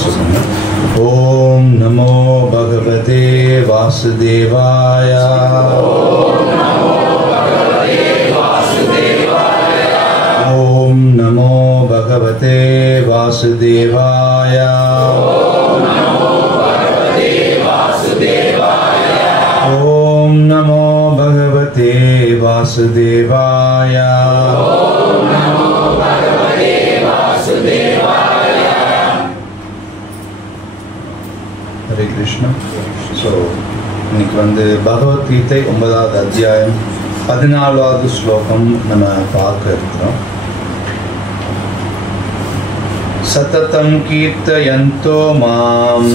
ओम नमो भगवते वासुदेवाय। ओम नमो भगवते वासुदेवाय। ओम नमो भगवते वासुदेवाय। हरे कृष्ण। सो இன்னைக்கு பகவத்கீதை 9வது அத்தியாயம் 14வது ஸ்லோகம் நம்ம பார்க்க இருக்கிறோம். சததம் கீர்த்தயந்தோ மாம்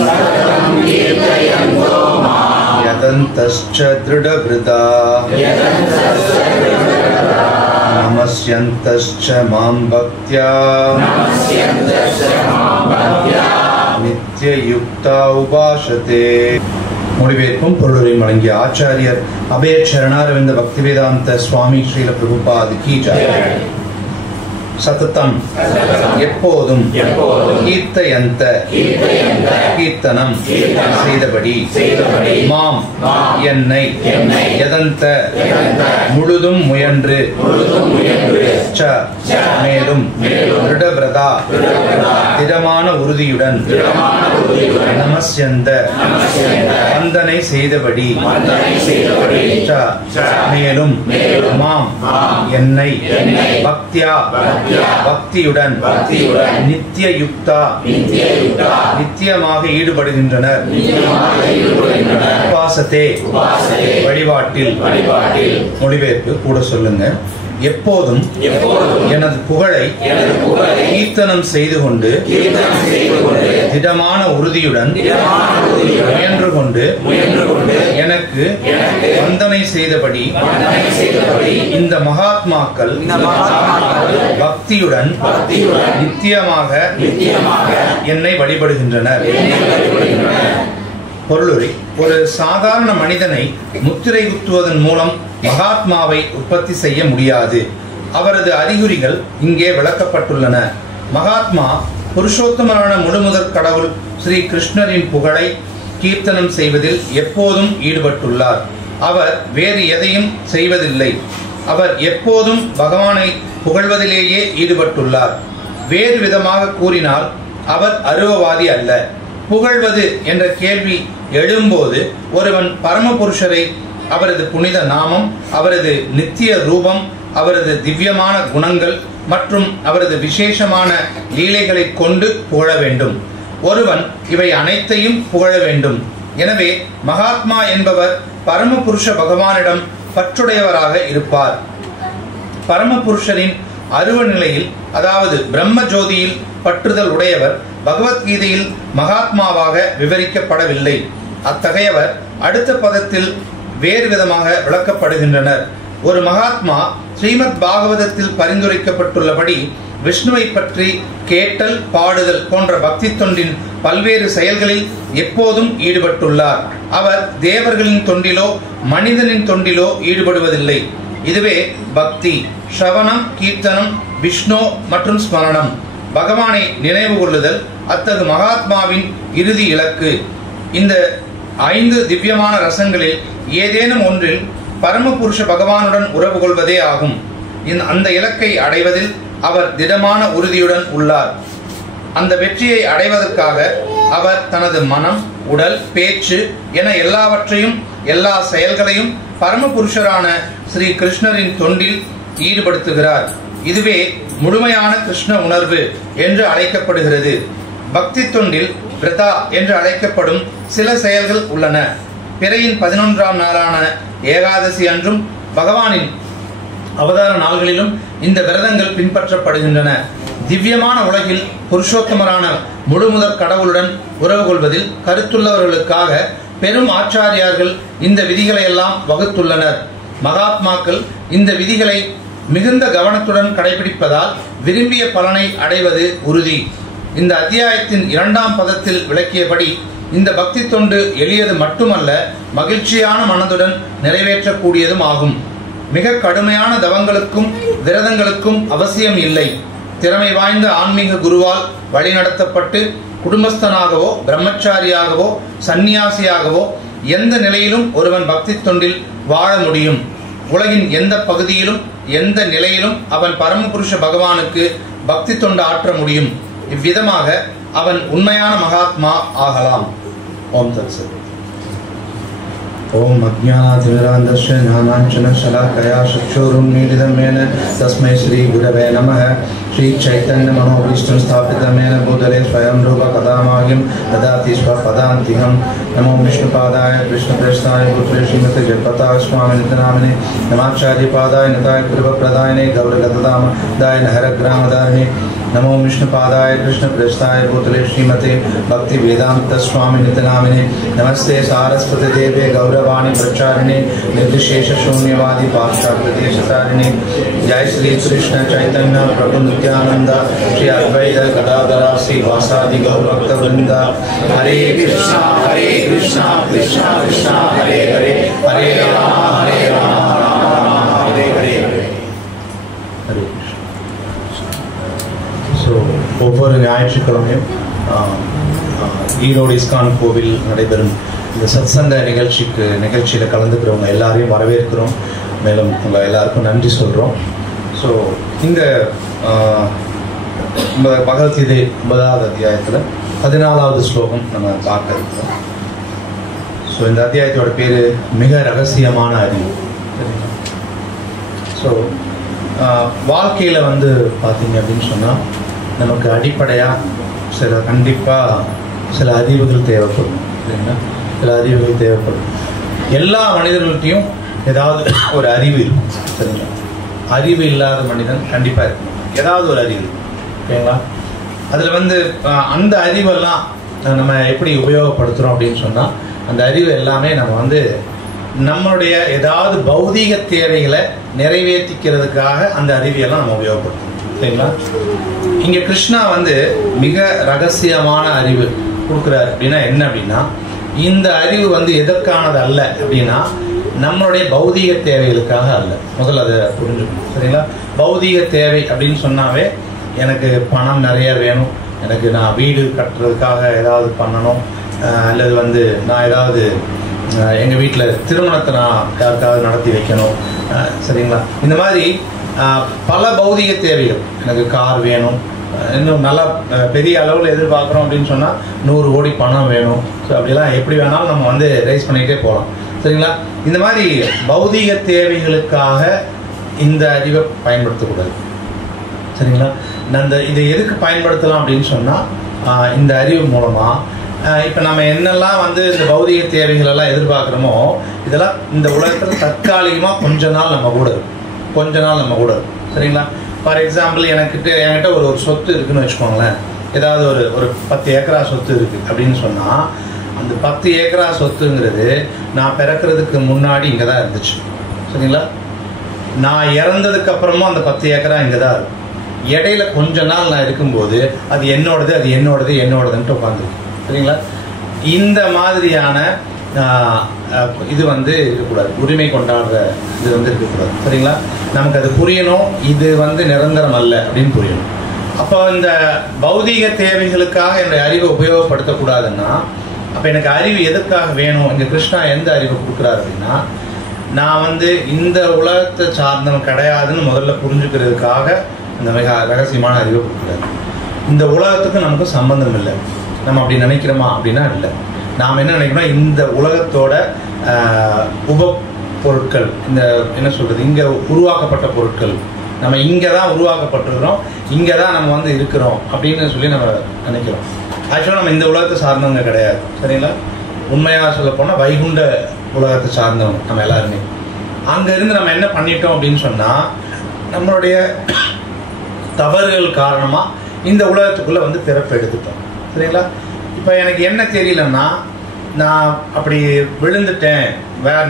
யதந்தஸ்ச திருடவ்ருதா நமஸ்யந்தஸ்ச மாம் பக்த்யா நித்யயுக்தா உபாசதே. மொழிபெயர்ப்பும் பொருளையும் வழங்கிய ஆச்சாரியர் அபய சரணாரவிந்த பக்திவேதாந்த சுவாமி ஸ்ரீல பிரபுபாத் கி ஜெய். சததம் எப்போதும், கீர்த்தயந்த கீர்த்தனம் செய்தபடி, மாம் என்னை, யதந்த முழுதும் முயன்று, ச மேலும், திருடவ்ரதா திடமான உறுதியுடன், நமஸ்யந்த வந்தனை செய்தபடி, ச மேலும், மாம் என்னை, பக்தியா பக்தியுடன், நித்திய யுக்தா நித்தியமாக ஈடுபடுகின்றனர், உபாசத்தே வழிபாட்டில். மொழிபெயர்ப்பு கூட சொல்லுங்க. எப்போதும் எனது புகழை கீர்த்தனம் செய்து கொண்டு, திடமான உறுதியுடன் முயன்று கொண்டு, எனக்கு வந்தனை செய்தபடி இந்த மகாத்மாக்கள் பக்தியுடன் நித்தியமாக என்னை வழிபடுகின்றனர். பொருளுரை: ஒரு சாதாரண மனிதனை முத்திரை குத்துவதன் மூலம் மகாத்மாவை உற்பத்தி செய்ய முடியாது. அவரது அறிகுறிகள் இங்கே விளக்கப்பட்டுள்ளன. மகாத்மா புருஷோத்தமரான முழுமுதற் கடவுள் ஸ்ரீ கிருஷ்ணரின் புகழை கீர்த்தனம் செய்வதில் எப்போதும் ஈடுபட்டுள்ளார். அவர் வேறு எதையும் செய்வதில்லை. அவர் எப்போதும் பகவானை புகழ்வதிலேயே ஈடுபட்டுள்ளார். வேறு விதமாக கூறினால் அவர் அருவவாதி அல்ல. புகழ்வது என்ற கேள்வி எழும்போது ஒருவன் பரமபுருஷரை, அவரது புனித நாமம், அவரது நித்திய ரூபம், அவரது திவ்யமான குணங்கள் மற்றும் அவரது விசேஷமான லீலைகளை கொண்டு புகழ வேண்டும். ஒருவன் இவை அனைத்தையும் புகழ வேண்டும். எனவே மகாத்மா என்பவர் பரமபுருஷ பகவானிடம் பற்றுடையவராக இருப்பார். பரமபுருஷரின் அருவ நிலையில், அதாவது பிரம்ம ஜோதியில் பற்றுதல் உடையவர் பகவத்கீதையில் மகாத்மாவாக விவரிக்கப்படவில்லை. அத்தகையவர் அடுத்த பதத்தில் வேறு விதமாக விளக்கப்படுகின்றனர். ஒரு மகாத்மா ஸ்ரீமத் பாகவதத்தில் பரிந்துரைக்கப்பட்டுள்ளபடி விஷ்ணுவை பற்றி கேட்டல், பாடுதல் போன்ற பக்தி தொண்டின் பல்வேறு செயல்களில் எப்போதும் ஈடுபட்டுள்ளார். அவர் தேவர்களின் தொண்டிலோ மனிதனின் தொண்டிலோ ஈடுபடுவதில்லை. இதுவே பக்தி. ஸ்ரவணம், கீர்த்தனம், விஷ்ணு மற்றும் ஸ்மரணம், பகவானை நினைவு கொள்ளுதல் அத்தகு மகாத்மாவின் இறுதி இலக்கு. இந்த 5 திவ்யமான ரசங்களில் ஏதேனும் ஒன்றில் பரமபுருஷ பகவானுடன் உறவு கொள்வதே ஆகும். அந்த இலக்கை அடைவதில் அவர் திடமான உறுதியுடன் உள்ளார். அந்த வெற்றியை அடைவதற்காக அவர் தனது மனம், உடல், பேச்சு என எல்லாவற்றையும், எல்லா செயல்களையும் பரமபுருஷரான ஸ்ரீ கிருஷ்ணரின் தொண்டில் ஈடுபடுத்துகிறார். இதுவே முழுமையான கிருஷ்ண உணர்வு என்று அழைக்கப்படுகிறது. பக்தி தொண்டில் விரதா என்று அழைக்கப்படும் சில செயல்கள் உள்ளன. பிறையின் 11ஆம் நாளான ஏகாதசி அன்றும் பகவானின் அவதார நாள்களிலும் இந்த விரதங்கள் பின்பற்றப்படுகின்றன. திவ்யமான உலகில் புருஷோத்தமரான முழுமுதற் கடவுளுடன் உறவு கொள்வதில் கருத்துள்ளவர்களுக்காக பெரும் ஆச்சாரியார்கள் இந்த விதிகளை எல்லாம் வகுத்துள்ளனர். மகாத்மாக்கள் இந்த விதிகளை மிகுந்த கவனத்துடன் கடைபிடிப்பதால் விரும்பிய பலனை அடைவது உறுதி. இந்த அத்தியாயத்தின் 2ஆம் பதத்தில் விளக்கியபடி இந்த பக்தி தொண்டு எளியது மட்டுமல்ல, மகிழ்ச்சியான மனதுடன் நிறைவேற்றக்கூடியதும் ஆகும். மிக கடுமையான தவங்களுக்கும் விரதங்களுக்கும் அவசியம் இல்லை. திறமை வாய்ந்த ஆன்மீக குருவால் வழிநடத்தப்பட்டு குடும்பஸ்தனாகவோ பிரம்மச்சாரியாகவோ சந்நியாசியாகவோ எந்த நிலையிலும் ஒருவன் பக்தி தொண்டில் வாழ முடியும். உலகின் எந்த பகுதியிலும் எந்த நிலையிலும் அவன் பரமபுருஷ பகவானுக்கு பக்தி தொண்டு ஆற்ற முடியும். இவ்விதமாக அவன் உண்மையான மகாத்மா ஆகலாம். ஓம் தத்சத். ओम अज्ञानातिमिरान्धस्य ज्ञानाञ्जनशलाकया चक्षुरुन्मीलितं येन तस्मै श्री गुरवे नमः. श्री चैतन्य मनोभीष्टं स्थापितं येन भूतले स्वयं रूप कदा मह्यं ददाति स्वपदान्तिकं. नमो विष्णुपादाय कृष्णप्रेष्ठाय पुत्रे श्रीमते जगपताय स्वामिनिति नामिने नमाचार्यपादाय नताय कृपप्रदायिने गौरगतदामदाय नहरग्रामदारिणे. नमो विष्णुपादाय कृष्णप्रेष्ठाय भूतले श्रीमते भक्ति वेदांत स्वामिनिति नामिने नमस्ते सारस्वती देवे गौरवाणी प्रचारिणे निर्विशेष शून्यवादी पाश्चात्यदेशतारिणे. जय श्री कृष्ण चैतन्य प्रभु नित्यानंद श्री अद्वैत गदाधर श्रीवासादि गौरभक्तवृंद. हरे कृष्णा कृष्णा कृष्णा हरे हरे हरे राम राम हरे हरे. ஸோ ஒவ்வொரு ஞாயிற்றுக்கிழமையும் ஈரோடு இஸ்கான் கோவில் நடைபெறும் இந்த சத்சங்க நிகழ்ச்சியில் கலந்துக்கிறவங்க எல்லாரையும் வரவேற்கிறோம். மேலும் உங்கள் எல்லாருக்கும் நன்றி சொல்கிறோம். ஸோ இந்த பகவத்கீதை 9வது அத்தியாயத்தில் 14வது ஸ்லோகம் நம்ம பார்க்க இருக்கிறோம். ஸோ இந்த அத்தியாயத்தோட பேர் மிக ரகசியமான அறிவு. ஸோ வாழ்க்கையில் பார்த்தீங்க அப்படின்னு சொன்னால் நமக்கு அடிப்படையாக கண்டிப்பாக சில அறிவுகள் தேவைப்படும். இல்லைங்களா? சில அறிவுகள் தேவைப்படும். எல்லா மனிதர்கள்ட்டையும் ஏதாவது ஒரு அறிவு இருக்கும். சரிங்களா? அறிவு இல்லாத மனிதன் கண்டிப்பாக இருக்கும். ஏதாவது ஒரு அறிவு இருக்கும். ஓகேங்களா? அதில் அந்த அறிவெல்லாம் நம்ம எப்படி உபயோகப்படுத்துகிறோம் அப்படின்னு சொன்னால் அந்த அறிவு எல்லாமே நம்ம நம்மளுடைய ஏதாவது பௌதீக தேவைகளை நிறைவேற்றிக்கிறதுக்காக அந்த அறிவியெல்லாம் நம்ம உபயோகப்படுத்தணும். சரிங்களா? இங்க கிருஷ்ணா மிக ரகசியமான அறிவு கொடுக்குறாரு. அப்படின்னா என்ன அப்படின்னா, இந்த அறிவு எதற்கானது அல்ல அப்படின்னா நம்மளுடைய பௌதீக தேவைகளுக்காக அல்ல. முதல்ல அதை புரிஞ்சுக்கணும். சரிங்களா? பௌதீக தேவை அப்படின்னு சொன்னாவே எனக்கு பணம் நிறைய வேணும், எனக்கு நான் வீடு கட்டுறதுக்காக ஏதாவது பண்ணணும், அல்லது நான் ஏதாவது எங்கள் வீட்டில் திருமணத்தை நான் யாருக்காவது நடத்தி வைக்கணும். சரிங்களா? இந்த மாதிரி பல பௌதிக தேவைகள், எனக்கு கார் வேணும், இன்னும் நல்லா பெரிய அளவில் எதிர்பார்க்குறோம் அப்படின்னு சொன்னால் 100 கோடி பணம் வேணும். ஸோ அப்படிலாம் எப்படி வேணாலும் நம்ம ரைஸ் பண்ணிகிட்டே போகலாம். சரிங்களா? இந்த மாதிரி பௌதீக தேவைகளுக்காக இந்த அறிவை பயன்படுத்தக்கூடாது. சரிங்களா? இதை எதுக்கு பயன்படுத்தலாம் அப்படின்னு சொன்னால் இந்த அறிவு மூலமாக இப்போ நம்ம என்னெல்லாம் இந்த பௌதிக தேவைகள் எல்லாம் எதிர்பார்க்குறோமோ இதெல்லாம் இந்த உலகத்தில் தற்காலிகமாக கொஞ்ச நாள் நம்ம கூட இருக்கும். சரிங்களா? ஃபார் எக்ஸாம்பிள் என்கிட்ட ஒரு சொத்து இருக்குன்னு வச்சுக்கோங்களேன். ஏதாவது ஒரு 10 ஏக்கரா சொத்து இருக்குது அப்படின்னு சொன்னால் அந்த 10 ஏக்கரா சொத்துங்கிறது நான் பிறக்கிறதுக்கு முன்னாடி இங்கே தான் இருந்துச்சு. சரிங்களா? நான் இறந்ததுக்கு அப்புறமும் அந்த 10 ஏக்கரா இங்கே தான் இருக்கும். இடையில கொஞ்ச நாள் நான் இருக்கும்போது அது என்னோடதுன்ட்டு உட்காந்துருக்கு. சரிங்களா? இந்த மாதிரியான இது இருக்கக்கூடாது. உரிமை கொண்டாடுற இது இருக்கக்கூடாது. சரிங்களா? நமக்கு அது புரியணும். இது நிரந்தரம் அல்ல அப்படின்னு புரியணும். அப்போ இந்த பௌதீக தேவைகளுக்காக என்னுடைய அறிவை உபயோகப்படுத்தக்கூடாதுன்னா அப்போ எனக்கு அறிவு எதுக்காக வேணும்? இங்கே கிருஷ்ணா எந்த அறிவை கொடுக்குறாரு அப்படின்னா, நான் இந்த உலகத்தை சார்ந்தவன் கிடையாதுன்னு முதல்ல புரிஞ்சுக்கிறதுக்காக இந்த மிக ரகசியமான அறிவை கொடுக்குறாரு. இந்த உலகத்துக்கு நமக்கு சம்பந்தம் இல்லை. நம்ம அப்படி நினைக்கிறோமா அப்படின்னா இல்லை. நாம் என்ன நினைக்கிறோம், இந்த உலகத்தோட உப பொருட்கள், இந்த என்ன சொல்கிறது, இங்கே உருவாக்கப்பட்ட பொருட்கள், நம்ம இங்கே தான் உருவாக்கப்பட்டிருக்கிறோம், இங்கே தான் நம்ம இருக்கிறோம் அப்படின்னு சொல்லி நம்ம நினைக்கிறோம். ஆக்சுவலாக நம்ம இந்த உலகத்தை சார்ந்தவங்க கிடையாது. சரிங்களா? உண்மையாக சொல்ல போனால் வைகுண்ட உலகத்தை சார்ந்தவங்க நம்ம எல்லாருமே. அங்கேருந்து நம்ம என்ன பண்ணிட்டோம் அப்படின்னு சொன்னால் நம்மளுடைய தவறுகள் காரணமாக இந்த உலகத்துக்குள்ளே திறப்பு எடுத்துட்டோம். சரிங்களா? இப்போ எனக்கு என்ன தெரியலன்னா, நான் அப்படி விழுந்துட்டேன்,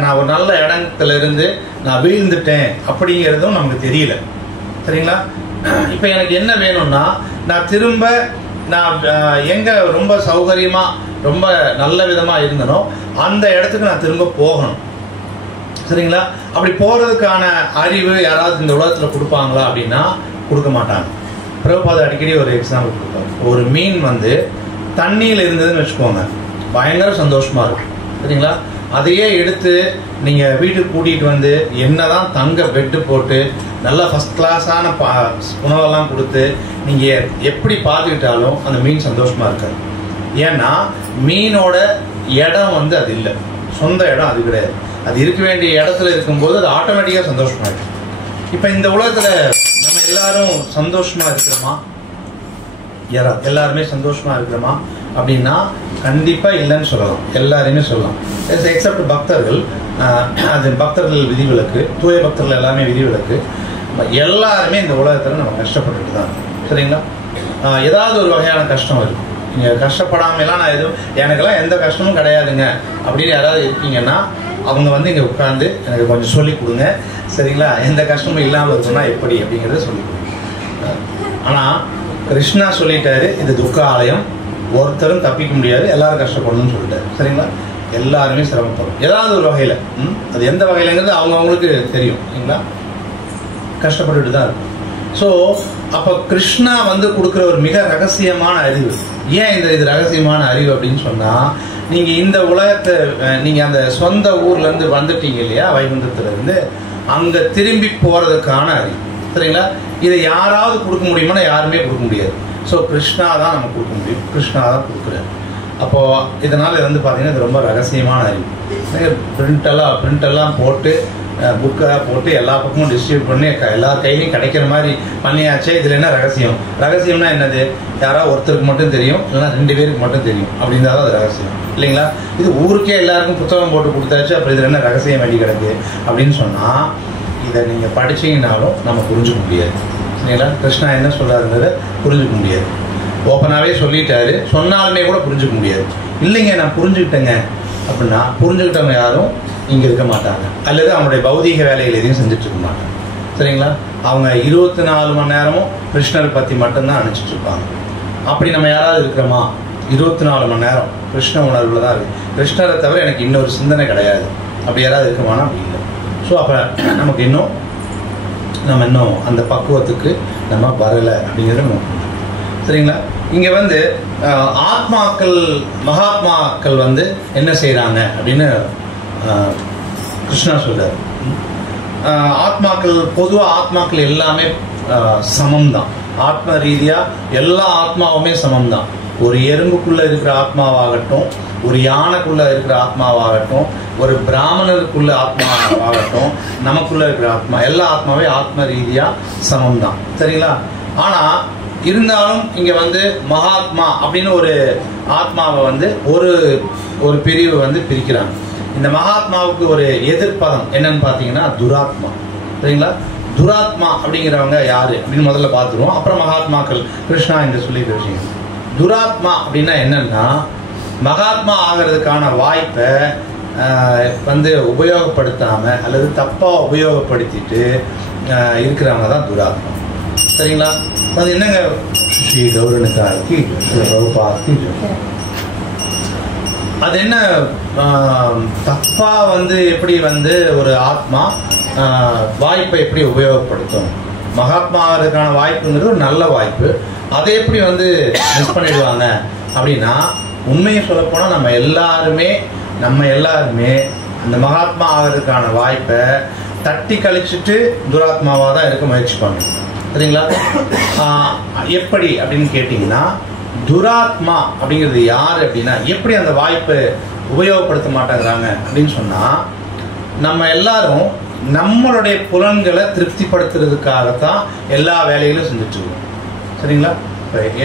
நான் ஒரு நல்ல இடத்துல இருந்து நான் வீழ்ந்துட்டேன் அப்படிங்கிறதும் நமக்கு தெரியல. சரிங்களா? இப்போ எனக்கு என்ன வேணும்னா, நான் திரும்ப எங்கே ரொம்ப சௌகரியமாக ரொம்ப நல்ல விதமாக இருந்தனோ அந்த இடத்துக்கு நான் திரும்ப போகணும். சரிங்களா? அப்படி போகிறதுக்கான அறிவு யாராவது இந்த உலகத்தில் கொடுப்பாங்களா அப்படின்னா கொடுக்க மாட்டாங்க. பிரபுபாத அடிக்கடி ஒரு எக்ஸாம்பிள் கொடுப்பாரு. ஒரு மீன் வந்து தண்ணியில் இருந்ததுன்னு வச்சுக்கோங்க, பயங்கர சந்தோஷமாக இருக்கும் சரிங்களா. அதையே எடுத்து நீங்கள் வீட்டுக்கு கூட்டிகிட்டு வந்து என்னதான் தங்க பெட்டு போட்டு நல்லா ஃபஸ்ட் கிளாஸான உணவெல்லாம் கொடுத்து நீங்கள் எப்படி பார்த்துக்கிட்டாலும் அந்த மீன் சந்தோஷமாக இருக்காது. ஏன்னா மீனோட இடம் வந்து அது இல்லை, சொந்த இடம் அது கிடையாது. அது இருக்க வேண்டிய இடத்துல இருக்கும்போது அது ஆட்டோமேட்டிக்காக சந்தோஷமாக இருக்கும். இப்போ இந்த உலகத்தில் நம்ம எல்லாரும் சந்தோஷமாக இருக்கிறோமா? எல்லாருமே சந்தோஷமாக இருக்கிறோமா அப்படின்னா கண்டிப்பாக இல்லைன்னு சொல்லலாம், எல்லாரையுமே சொல்லலாம். எக்ஸப்ட் பக்தர்கள், அது பக்தர்கள் விதிவிலக்கு, தூய பக்தர்கள் எல்லாமே விதிவிலக்கு. எல்லாருமே இந்த உலகத்தில் நம்ம கஷ்டப்பட்டுட்டு தான் சரிங்களா. ஏதாவது ஒரு வகையான கஷ்டம் இருக்கும். நீங்கள் கஷ்டப்படாமலாம் நான் எதுவும் எனக்கெல்லாம் எந்த கஷ்டமும் கிடையாதுங்க அப்படின்னு யாராவது இருக்கீங்கன்னா அவங்க வந்து இங்கே உட்காந்து எனக்கு கொஞ்சம் சொல்லிக் கொடுங்க சரிங்களா. எந்த கஷ்டமும் இல்லாமல் இருக்குன்னா எப்படி அப்படிங்கிறத சொல்லிக் கொடுங்க. ஆனால் கிருஷ்ணா சொல்லிட்டாரு, இது துக்க ஆலயம், ஒருத்தரும் தப்பிக்க முடியாது, எல்லாரும் கஷ்டப்படணும்னு சொல்லிட்டாரு சரிங்களா. எல்லாருமே சிரமப்படும் ஏதாவது ஒரு வகையில். அது எந்த வகையிலங்கிறது அவங்களுக்கு தெரியும் சரிங்களா. கஷ்டப்பட்டுட்டு தான் இருக்கும். ஸோ அப்போ கிருஷ்ணா வந்து கொடுக்குற ஒரு மிக ரகசியமான அறிவு. ஏன் இது ரகசியமான அறிவு அப்படின்னு சொன்னால், நீங்கள் இந்த உலகத்தை நீங்கள் அந்த சொந்த ஊர்லேருந்து வந்துட்டீங்க இல்லையா, வைகுண்டத்துலேருந்து அங்கே திரும்பி போகிறதுக்கான அறிவு சரிங்களா. இதை யாராவது கொடுக்க முடியுமானா யாருமே கொடுக்க முடியாது. ஸோ கிருஷ்ணா தான் நம்ம கொடுக்க முடியும், கிருஷ்ணா தான் கொடுக்குறாரு. அப்போது இதனால் இது வந்து பார்த்தீங்கன்னா இது ரொம்ப ரகசியமான அறிவு. பிரிண்டெல்லாம் போட்டு புக்கை போட்டு எல்லா பக்கமும் டிஸ்ட்ரிபியூட் பண்ணி எல்லா கையிலையும் கிடைக்கிற மாதிரி பண்ணியாச்சே. இதில் என்ன ரகசியம்? ரகசியம்னா என்னது? யாராவது ஒருத்தருக்கு மட்டும் தெரியும், இல்லைன்னா 2 பேருக்கு மட்டும் தெரியும் அப்படின்னா தான் அது ரகசியம் இல்லைங்களா. இது ஊருக்கே எல்லாருக்கும் புத்தகம் போட்டு கொடுத்தாச்சு, அப்புறம் இதில் என்ன ரகசியம் வேண்டி கிடக்கு அப்படின்னு சொன்னால் இதை நீங்கள் படிச்சீங்கன்னாலும் நம்ம புரிஞ்சுக்க முடியாது சரிங்களா. கிருஷ்ணா என்ன சொல்றாருங்கிறத புரிஞ்சுக்க முடியாது. ஓப்பனாகவே சொல்லிட்டாரு, சொன்னாலுமே கூட புரிஞ்சுக்க முடியாது. இல்லைங்க நான் புரிஞ்சுக்கிட்டேங்க அப்படின்னா புரிஞ்சுக்கிட்டவங்க யாரும் இங்கே இருக்க மாட்டாங்க, அல்லது அவங்களுடைய பௌதீக வேலைகள் எதையும் செஞ்சுட்டு இருக்க மாட்டாங்க சரிங்களா. அவங்க 24 மணி நேரமும் கிருஷ்ணரை பற்றி மட்டும்தான் நினச்சிட்டு இருப்பாங்க. அப்படி நம்ம யாராவது இருக்கிறோமா? 24 மணி நேரம் கிருஷ்ண உணர்வில் தான் இருக்குது. கிருஷ்ணரை தவிர எனக்கு இன்னொரு சிந்தனை கிடையாது. அப்படி யாராவது இருக்குமானா அப்படி இல்லை. ஸோ அப்போ நமக்கு இன்னும் அந்த பக்குவத்துக்கு நம்ம வரலை அப்படிங்கிறது நம்ம சரிங்களா. இங்கே வந்து ஆத்மாக்கள், மகாத்மாக்கள் வந்து என்ன செய்கிறாங்க அப்படின்னு கிருஷ்ணா சொல்றாரு. ஆத்மாக்கள் பொதுவாக ஆத்மாக்கள் எல்லாமே சமம் தான். ஆத்ம ரீதியாக எல்லா ஆத்மாவுமே சமம் தான். ஒரு எறும்புக்குள்ளே இருக்கிற ஆத்மாவாகட்டும், ஒரு யானைக்குள்ளே இருக்கிற ஆத்மாவாகட்டும், ஒரு பிராமணருக்குள்ள ஆத்மாவாகட்டும், நமக்குள்ள இருக்கிற ஆத்மா, எல்லா ஆத்மாவே ஆத்ம ரீதியாக சமம் தான் சரிங்களா. ஆனால் இருந்தாலும் இங்கே வந்து மகாத்மா அப்படின்னு ஒரு ஆத்மாவை வந்து ஒரு பிரிவு வந்து பிரிக்கிறாங்க. இந்த மகாத்மாவுக்கு ஒரு எதிர்ப்பதம் என்னன்னு பார்த்தீங்கன்னா துராத்மா சரிங்களா. துராத்மா அப்படிங்கிறவங்க யாரு அப்படின்னு முதல்ல பார்த்துருவோம், அப்புறம் மகாத்மாக்கள் கிருஷ்ணா இந்த சொல்லிட்டு விஷயம். துராத்மா அப்படின்னா என்னன்னா, மகாத்மா ஆகிறதுக்கான வாய்ப்பை வந்து உபயோகப்படுத்தாம அல்லது தப்பாக உபயோகப்படுத்திட்டு இருக்கிறவங்க தான் துராத்மா சரிங்களா. அது என்னங்க? ஸ்ரீ கௌரவனுக்காக்கி அது என்ன தப்பா வந்து எப்படி வந்து ஒரு ஆத்மா வாய்ப்பை எப்படி உபயோகப்படுத்தும்? மகாத்மா ஆகிறதுக்கான வாய்ப்புங்கிறது ஒரு நல்ல வாய்ப்பு, அதை எப்படி வந்து மிஸ் பண்ணிடுவாங்க அப்படின்னா, உண்மையை சொல்லப்போனால் நம்ம எல்லாருமே அந்த மகாத்மா ஆகிறதுக்கான வாய்ப்பை தட்டி கழிச்சுட்டு துராத்மாவாக தான் இருக்க முயற்சி பண்ணணும் சரிங்களா. எப்படி அப்படின்னு கேட்டிங்கன்னா, துராத்மா அப்படிங்கிறது யார் அப்படின்னா, எப்படி அந்த வாய்ப்பை உபயோகப்படுத்த மாட்டேங்கிறாங்க அப்படின்னு சொன்னால், நம்ம எல்லாரும் நம்மளுடைய புலன்களை திருப்திப்படுத்துறதுக்காகத்தான் எல்லா வேலைகளும் செஞ்சுட்டு இருக்கோம் சரிங்களா.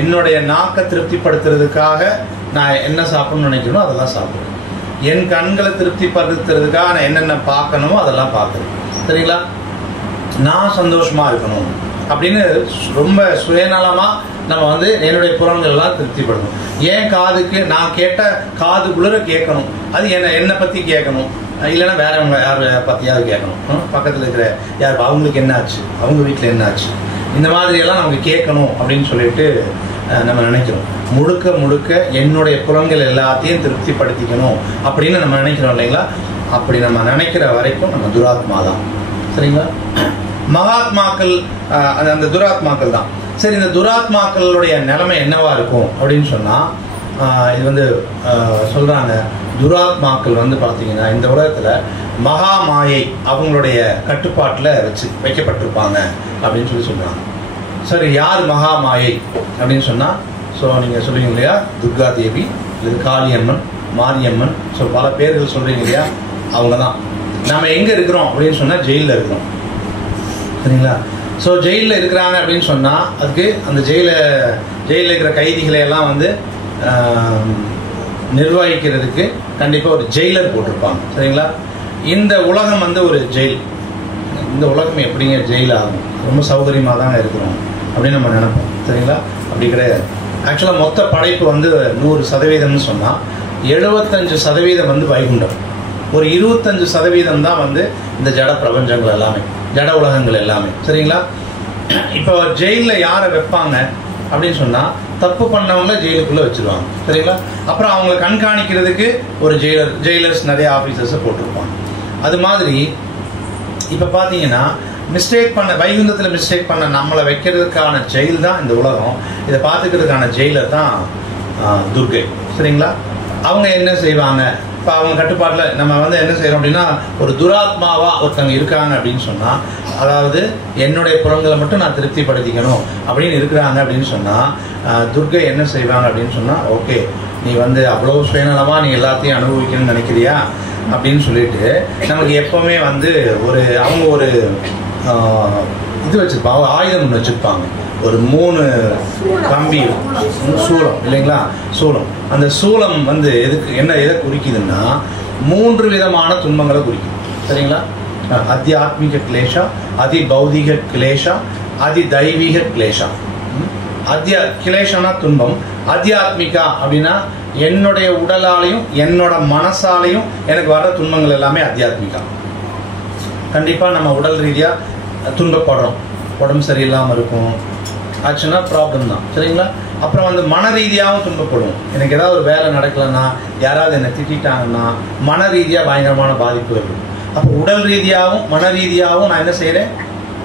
என்னுடைய நாக்கை திருப்திப்படுத்துறதுக்காக நான் என்ன சாப்பிடணும்னு நினைக்கணும் அதெல்லாம் சாப்பிடுவேன். என் கண்களை திருப்திப்படுத்துறதுக்காக நான் என்னென்ன பார்க்கணுமோ அதெல்லாம் பார்க்குறேன் சரிங்களா. நான் சந்தோஷமா இருக்கணும் அப்படின்னு ரொம்ப சுயநலமாக நம்ம வந்து என்னுடைய புலன்கள்லாம் திருப்திப்படணும். ஏன் காதுக்கு நான் கேட்ட காது குளிர கேட்கணும், அது என்னை பற்றி கேட்கணும், இல்லைன்னா வேறவங்க யார் பற்றியாவது கேட்கணும். பக்கத்தில் இருக்கிற யார் அவங்களுக்கு என்ன ஆச்சு, அவங்க வீட்டில் என்ன ஆச்சு, இந்த மாதிரியெல்லாம் நமக்கு கேட்கணும் அப்படின்னு சொல்லிட்டு நம்ம நினைக்கிறோம். முழுக்க என்னுடைய புலன்கள் எல்லாத்தையும் திருப்திப்படுத்திக்கணும் அப்படின்னு நம்ம நினைக்கிறோம் இல்லைங்களா. அப்படி நம்ம நினைக்கிற வரைக்கும் நம்ம துராத்மா தான் சரிங்களா. மகாத்மாக்கள் அந்த துராத்மாக்கள் தான். சரி, இந்த துராத்மாக்களுடைய நிலைமை என்னவா இருக்கும் அப்படின்னு சொன்னால், இது வந்து சொல்கிறாங்க, துராத்மாக்கள் வந்து பார்த்தீங்கன்னா இந்த உலகத்தில் மகா மாயை அவங்களுடைய கட்டுப்பாட்டில் வைக்கப்பட்டிருப்பாங்க அப்படின்னு சொல்கிறாங்க. சரி, யார் மகா மாயை அப்படின்னு சொன்னால், ஸோ நீங்கள் சொல்லுவீங்க இல்லையா, துர்கா தேவி இது காளியம்மன், மாரியம்மன், ஸோ பல பேர்கள் சொல்கிறீங்க இல்லையா, அவங்க தான். நம்ம எங்கே இருக்கிறோம் அப்படின்னு சொன்னால் ஜெயிலில் இருக்கிறோம், சரிங்களா? ஸோ ஜெயிலில் இருக்கிறாங்க அப்படின்னு சொன்னால் அதுக்கு அந்த ஜெயிலில் இருக்கிற கைதிகளை எல்லாம் வந்து நிர்வகிக்கிறதுக்கு கண்டிப்பாக ஒரு ஜெயிலர் போட்டிருப்பாங்க, சரிங்களா? இந்த உலகம் வந்து ஒரு ஜெயில். இந்த உலகம் எப்படிங்க ஜெயில் ஆகும்? ரொம்ப சௌகரியமாக தாங்க இருக்கிறோம் அப்படின்னு நம்ம நினைப்போம், சரிங்களா? அப்படி கிடையாது. ஆக்சுவலாக மொத்த படைப்பு வந்து 100% சொன்னால் 75% வந்து வைகுண்டம், ஒரு 25% தான் வந்து இந்த ஜட பிரபஞ்சங்கள் எல்லாமே, ஜட உலகங்கள் எல்லாமே, சரிங்களா? இப்போ ஜெயிலில் யாரை வைப்பாங்க அப்படின்னு சொன்னால் தப்பு பண்ணவங்கள ஜெயிலுக்குள்ளே வச்சுருவாங்க, சரிங்களா? அப்புறம் அவங்கள கண்காணிக்கிறதுக்கு ஒரு ஜெயிலர்ஸ் நிறைய ஆஃபீஸர்ஸை போட்டிருப்பாங்க. அது மாதிரி இப்போ பார்த்தீங்கன்னா வைகுந்தத்தில் மிஸ்டேக் பண்ண நம்மளை வைக்கிறதுக்கான ஜெயில் தான் இந்த உலகம். இதை பார்த்துக்கிறதுக்கான ஜெயிலர் தான் துர்கை, சரிங்களா? அவங்க என்ன செய்வாங்க, இப்போ அவங்க கட்டுப்பாட்டில் நம்ம வந்து என்ன செய்கிறோம் அப்படின்னா, ஒரு துராத்மாவாக ஒருத்தவங்க இருக்காங்க அப்படின்னு சொன்னால், அதாவது என்னுடைய புறங்களை மட்டும் நான் திருப்திப்படுத்திக்கணும் அப்படின்னு இருக்கிறாங்க அப்படின்னு சொன்னால், துர்கை என்ன செய்வாங்க அப்படின்னு சொன்னால், ஓகே நீ வந்து அவ்வளோ சுயநலமாக நீ எல்லாத்தையும் அனுபவிக்கணும்னு நினைக்கிறியா அப்படின்னு சொல்லிட்டு நமக்கு எப்போவுமே வந்து அவங்க ஒரு இது வச்சுருப்பாங்க, ஆயுதம் ஒன்று வச்சுருப்பாங்க, ஒரு 3 கம்பி சூலம் இல்லைங்களா, சூலம். அந்த சூலம் வந்து எதை குறிக்குதுன்னா 3 விதமான துன்பங்களை குறிக்கும், சரிங்களா? அத்தியாத்மிக கிளேஷா, அதி பௌதிக கிளேஷா, அதி தெய்வீக கிளேஷா. கிளேஷனா துன்பம், அத்தியாத்மிகா அப்படின்னா என்னுடைய உடலாலையும் என்னோட மனசாலையும் எனக்கு வர்ற துன்பங்கள் எல்லாமே அத்தியாத்மிகா. கண்டிப்பாக நம்ம உடல் ரீதியாக துன்பப்படுறோம், உடம்பு சரியில்லாமல் இருக்கும், ஆச்சுன்னா ப்ராப்ளம் தான், சரிங்களா? அப்புறம் வந்து மன ரீதியாகவும் துன்பப்படுவோம். எனக்கு ஏதாவது ஒரு வேலை நடக்கலைன்னா, யாராவது என்னை திட்டாங்கன்னா மன ரீதியாக பயங்கரமான பாதிப்பு இருக்கும். அப்போ உடல் ரீதியாகவும் மன ரீதியாகவும் நான் என்ன செய்கிறேன்,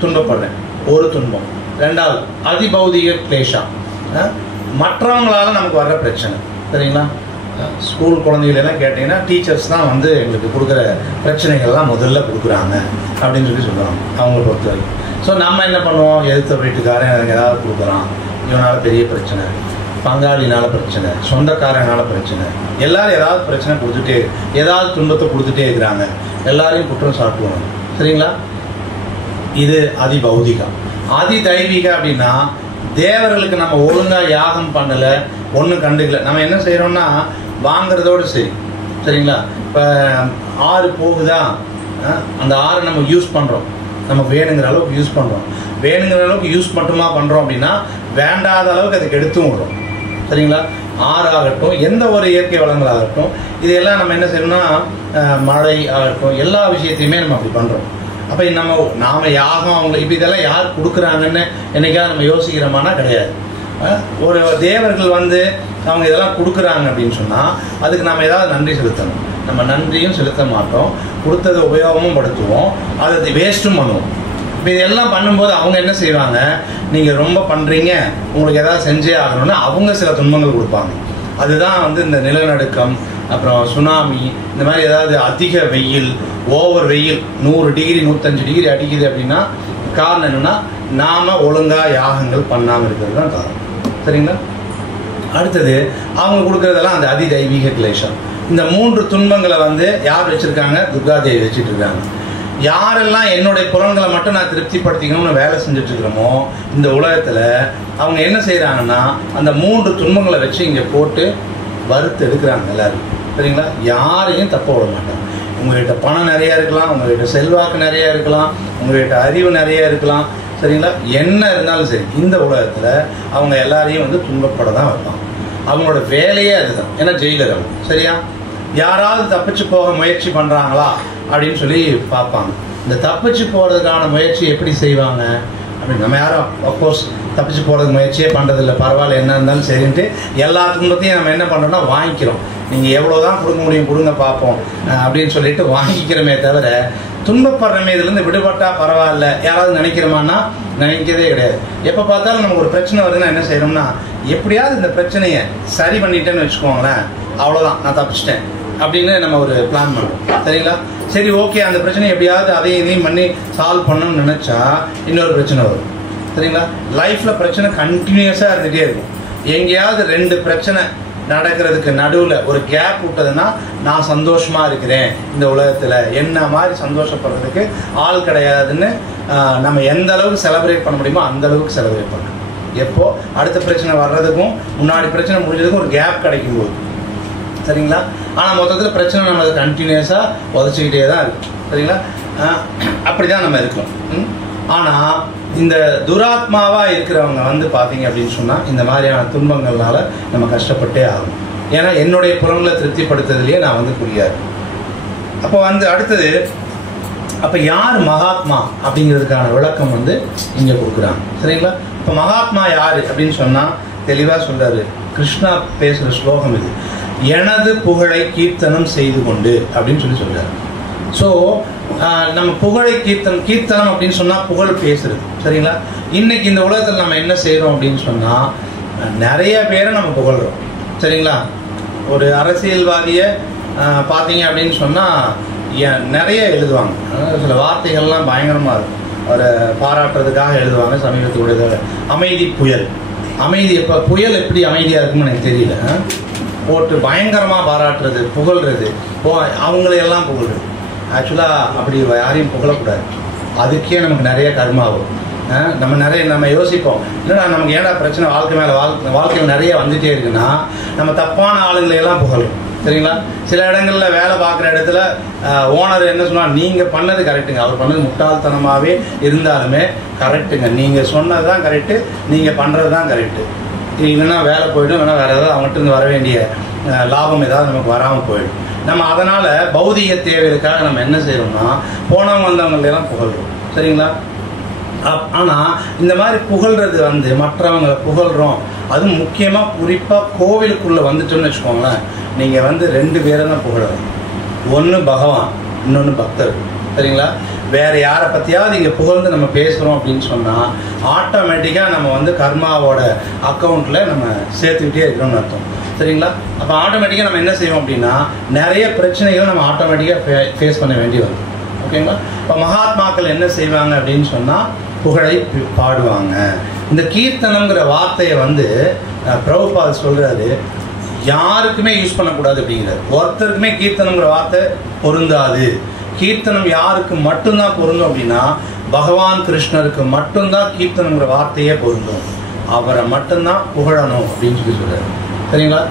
துன்பப்படுறேன், ஒரு துன்பம். ரெண்டாவது அதிபௌதிக கிளேஷா, மற்றவங்களால நமக்கு வர்ற பிரச்சனை, சரிங்களா? ஸ்கூல் குழந்தைகளெல்லாம் கேட்டிங்கன்னா டீச்சர்ஸ் தான் வந்து எங்களுக்கு கொடுக்குற பிரச்சனைகள்லாம் முதல்ல கொடுக்குறாங்க அப்படின்னு சொல்லுவாங்க அவங்கள பொறுத்த வரைக்கும். ஸோ நம்ம என்ன பண்ணுவோம், எதிர்த்த வீட்டுக்காரன் எனக்கு ஏதாவது கொடுக்குறான், இவனால் பெரிய பிரச்சனை, பங்காளினால பிரச்சனை, சொந்தக்காரனால பிரச்சனை, எல்லாரும் ஏதாவது பிரச்சனை கொடுத்துட்டே, ஏதாவது துன்பத்தை கொடுத்துட்டே இருக்கிறாங்க, எல்லாரையும் குற்றம் சாட்டுவாங்க, சரிங்களா? இது அதி பௌதிகம். அதி தெய்வீக அப்படின்னா தேவர்களுக்கு நம்ம ஒழுங்காக யாகம் பண்ணலை, ஒன்றும் கண்டுக்கல, நம்ம என்ன செய்கிறோம்னா வாங்கிறதோடு சரி, சரிங்களா? இப்போ ஆறு போகுதா, அந்த ஆறை நம்ம யூஸ் பண்ணுறோம், நம்ம வேணுங்கிற அளவுக்கு யூஸ் பண்ணுறோம், வேணுங்கிற அளவுக்கு யூஸ் மட்டுமா பண்ணுறோம் அப்படின்னா வேண்டாத அளவுக்கு அதுக்கு எடுத்தும் விடுறோம், சரிங்களா? ஆறாகட்டும், எந்த ஒரு இயற்கை வளங்களாகட்டும், இதையெல்லாம் நம்ம என்ன செய்யணும்னா மழை ஆகட்டும், எல்லா விஷயத்தையுமே நம்ம அப்படி பண்ணுறோம். அப்போ நாம யாகம் அவங்க இப்போ இதெல்லாம் யார் கொடுக்குறாங்கன்னு என்னைக்காவது நம்ம யோசிக்கிறோமானா கிடையாது. ஒரு தேவர்கள் வந்து அவங்க இதெல்லாம் கொடுக்குறாங்க அப்படின்னு சொன்னால் அதுக்கு நம்ம ஏதாவது நன்றி செலுத்தணும். நம்ம நன்றியும் செலுத்த மாட்டோம், கொடுத்ததை உபயோகமும் படுத்துவோம், அதை வேஸ்ட்டும் பண்ணுவோம். இப்போ இதெல்லாம் பண்ணும்போது அவங்க என்ன செய்வாங்க, நீங்கள் ரொம்ப பண்ணுறீங்க, உங்களுக்கு ஏதாவது செஞ்சே ஆகணும்னா அவங்க சில துன்பங்கள் கொடுப்பாங்க. அதுதான் வந்து இந்த நிலநடுக்கம், அப்புறம் சுனாமி, இந்த மாதிரி ஏதாவது அதிக வெயில், ஓவர் வெயில் 100 டிகிரி 105 டிகிரி அடிக்குது அப்படின்னா காரணம் என்னன்னா நாம ஒழுங்கா யாகங்கள் பண்ணாமல் இருக்கிறது தான் காரணம், சரிங்களா? அடுத்தது அவங்க கொடுக்கறதெல்லாம் அந்த அதி தெய்வீக கிளேஷம். இந்த 3 துன்பங்களை வந்து யார் வச்சிருக்காங்க, துர்காதேவி வச்சுட்டு இருக்காங்க. யாரெல்லாம் என்னுடைய புலன்களை மட்டும் நான் திருப்திப்படுத்திக்கணும்னு வேலை செஞ்சுட்டு இருக்கிறோமோ இந்த உலகத்துல அவங்க என்ன செய்யறாங்கன்னா அந்த 3 துன்பங்களை வச்சு இங்க போட்டு வறுத்து எடுக்கிறாங்க எல்லாரும், சரிங்களா? யாரையும் தப்ப விட மாட்டாங்க. உங்ககிட்ட பணம் நிறைய இருக்கலாம், உங்ககிட்ட செல்வாக்கு நிறைய இருக்கலாம், உங்ககிட்ட அறிவு நிறைய இருக்கலாம், சரிங்களா? என்ன இருந்தாலும் சரி இந்த உலகத்துல அவங்க எல்லாரையும் வந்து துன்பப்பட தான் வைப்பாங்க. அவங்களோட வேலையே அதுதான். ஏன்னா ஜெயிலர் அவங்க, சரியா? யாராவது தப்பிச்சு போக முயற்சி பண்றாங்களா அப்படின்னு சொல்லி பார்ப்பாங்க. இந்த தப்பிச்சு போறதுக்கான முயற்சி எப்படி செய்வாங்க அப்படின்னு நம்ம யாரும் அப்கோர்ஸ் தப்பிச்சு போறதுக்கு முயற்சியே பண்றதில்லை. பரவாயில்ல, என்ன இருந்தாலும் சரின்ட்டு எல்லா துன்பத்தையும் நம்ம என்ன பண்றோம்னா வாங்கிக்கிறோம். நீங்க எவ்வளவுதான் கொடுக்க முடியும் கொடுங்க பார்ப்போம் அப்படின்னு சொல்லிட்டு வாங்கிக்கிறோமே தவிர துன்பப்படுறமே இதுலேருந்து விடுபட்டா பரவாயில்ல யாராவது நினைக்கிறோமான்னா நினைக்கிறதே கிடையாது. எப்போ பார்த்தாலும் நமக்கு ஒரு பிரச்சனை வருதுன்னா என்ன செய்யணும்னா, எப்படியாவது இந்த பிரச்சனையை சரி பண்ணிட்டேன்னு வச்சுக்கோங்களேன், அவ்வளோதான் நான் தப்பிச்சிட்டேன் அப்படின்னு நம்ம ஒரு பிளான் பண்ணுறோம். சரிங்களா? சரி ஓகே, அந்த பிரச்சனை எப்படியாவது அதையும் இதையும் பண்ணி சால்வ் பண்ணணும்னு நினச்சா இன்னொரு பிரச்சனை வரும். சரிங்களா? லைஃப்பில் பிரச்சனை கண்டினியூஸாக இருந்துகிட்டே இருக்கும். எங்கேயாவது 2 பிரச்சனை நடக்கிறதுக்கு நடுவில் ஒரு கேப் விட்டதுன்னா நான் சந்தோஷமாக இருக்கிறேன், இந்த உலகத்தில் என்ன மாதிரி சந்தோஷப்படுறதுக்கு ஆள் கிடையாதுன்னு நம்ம எந்த அளவுக்கு செலிப்ரேட் பண்ண முடியுமோ அந்த அளவுக்கு செலிப்ரேட் பண்ணணும். எப்போ அடுத்த பிரச்சனை வர்றதுக்கும் முன்னாடி பிரச்சனை முடிஞ்சதுக்கும் ஒரு கேப் கிடைக்கும் போது. சரிங்களா? ஆனால் மொத்தத்தில் பிரச்சனை நம்ம கண்டினியூஸாக உதச்சிக்கிட்டே தான் இருக்கும். சரிங்களா? அப்படி தான் நம்ம இருக்கோம். ஆனால் இந்த துராத்மாவாக இருக்கிறவங்க வந்து பார்த்தீங்க அப்படின்னு சொன்னால் இந்த மாதிரியான துன்பங்கள்னால நம்ம கஷ்டப்பட்டே ஆகும். ஏன்னா என்னுடைய புறங்களை திருப்திப்படுத்துறதுலேயே நான் வந்து புரியாது. அப்போ வந்து அடுத்தது, அப்போ யார் மகாத்மா அப்படிங்கிறதுக்கான விளக்கம் வந்து இங்கே கொடுக்குறாங்க. சரிங்களா? இப்போ மகாத்மா யார் அப்படின்னு சொன்னால் தெளிவாக சொல்கிறாரு. கிருஷ்ணா பேசுகிற ஸ்லோகம் இது, எனது புகழை கீர்த்தனம் செய்து கொண்டு அப்படின்னு சொல்கிறாரு. ஸோ நம்ம புகழை கீர்த்தனம் அப்படின்னு சொன்னால் புகழ் பேசுறது. சரிங்களா? இன்னைக்கு இந்த உலகத்தில் நம்ம என்ன செய்கிறோம் அப்படின்னு சொன்னால் நிறைய பேரை நம்ம புகழ்கிறோம். சரிங்களா? ஒரு அரசியல்வாதியை பார்த்தீங்க அப்படின்னு சொன்னால் நிறைய எழுதுவாங்க, சில வார்த்தைகள்லாம் பயங்கரமாக இருக்கும், அவரை பாராட்டுறதுக்காக எழுதுவாங்க. சமீபத்துடைய அமைதி புயல், அமைதி எப்போ புயல் எப்படி அமைதியாக இருக்குன்னு எனக்கு தெரியல, போட்டு பயங்கரமாக பாராட்டுறது, புகழ்றது, அவங்களையெல்லாம் புகழ்றது. ஆக்சுவலாக அப்படி யாரையும் புகழக்கூடாது, அதுக்கே நமக்கு நிறைய கர்மா வரும். நம்ம யோசிப்போம், இல்லைனா நமக்கு ஏன்னா பிரச்சனை வாழ்க்கை மேலே வாழ்க்கையில் நிறைய வந்துகிட்டே இருக்குன்னா நம்ம தப்பான ஆளுங்களையெல்லாம் புகழும். சரிங்களா? சில இடங்களில் வேலை பார்க்குற இடத்துல ஓனர் என்ன சொன்னால், நீங்கள் பண்ணது கரெக்டுங்க, அவர் பண்ணது முட்டாள்தனமாகவே இருந்தாலுமே கரெக்டுங்க, நீங்கள் சொன்னது தான் கரெக்டு, நீங்கள் பண்ணுறது தான் கரெக்டு. இல்லைன்னா வேலை போய்டும், இல்லைன்னா வேறு ஏதாவது அவங்ககிட்ட வர வேண்டிய லாபம் ஏதாவது நமக்கு வராமல் போயிடும். நம்ம அதனால் பௌதிக தேவைகளுக்காக நம்ம என்ன செய்கிறோம்னா போனவங்க வந்தவங்களெல்லாம் புகழ்கிறோம். சரிங்களா? ஆனால் இந்த மாதிரி புகழ்கிறது வந்து மற்றவங்களை புகழ்கிறோம், அதுவும் முக்கியமாக குறிப்பாக கோவிலுக்குள்ளே வந்துட்டோன்னு வச்சுக்கோங்களேன், நீங்கள் வந்து 2 பேரை தான் புகழணும். ஒன்று பகவான், இன்னொன்று பக்தர். சரிங்களா? வேறு யாரை பற்றியாவது இங்கே புகழ்ந்து நம்ம பேசுகிறோம் அப்படின்னு சொன்னால் ஆட்டோமேட்டிக்காக நம்ம வந்து கர்மாவோட அக்கௌண்ட்டில் நம்ம சேர்த்துக்கிட்டே இருக்கிறோம்னு அர்த்தம். சரிங்களா? அப்போ ஆட்டோமேட்டிக்காக நம்ம என்ன செய்வோம் அப்படின்னா நிறைய பிரச்சனைகள் நம்ம ஆட்டோமேட்டிக்காக ஃபேஸ் பண்ண வேண்டி வரும். ஓகேங்களா? இப்போ மகாத்மாக்கள் என்ன செய்வாங்க அப்படின்னு சொன்னால் புகழை பாடுவாங்க. இந்த கீர்த்தனங்கிற வார்த்தையை வந்து பிரபுபாத் சொல்கிறாரு, யாருக்குமே யூஸ் பண்ணக்கூடாது அப்படிங்கிறார். ஒருத்தருக்குமே கீர்த்தனங்கிற வார்த்தை பொருந்தாது. கீர்த்தனம் யாருக்கு மட்டும்தான் பொருந்தும் அப்படின்னா பகவான் கிருஷ்ணருக்கு மட்டும்தான் கீர்த்தனங்கிற வார்த்தையே பொருந்தும், அவரை மட்டும்தான் புகழணும் அப்படின்னு சொல்கிறார். சரிங்களா?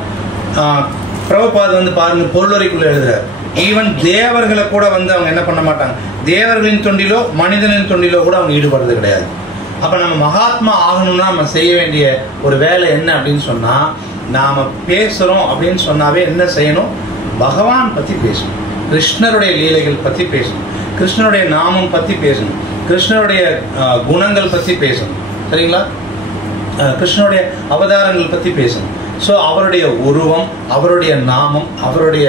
பிரபுபாத் வந்து பாருங்க, பொருளுரைக்குள்ள எழுதுறாரு, ஈவன் தேவர்களை கூட வந்து அவங்க என்ன பண்ண மாட்டாங்க, தேவர்களின் தொண்டிலோ மனிதனின் தொண்டிலோ கூட அவங்க ஈடுபடுறது கிடையாது. அப்போ நம்ம மகாத்மா ஆகணும்னா நம்ம செய்ய வேண்டிய ஒரு வேலை என்ன அப்படின்னு சொன்னால், நாம் பேசுகிறோம் அப்படின்னு சொன்னாவே என்ன செய்யணும், பகவான் பற்றி பேசணும், கிருஷ்ணருடைய லீலைகள் பற்றி பேசணும், கிருஷ்ணருடைய நாமம் பற்றி பேசணும், கிருஷ்ணருடைய குணங்கள் பற்றி பேசணும். சரிங்களா? கிருஷ்ணருடைய அவதாரங்கள் பற்றி பேசணும். ஸோ அவருடைய உருவம், அவருடைய நாமம், அவருடைய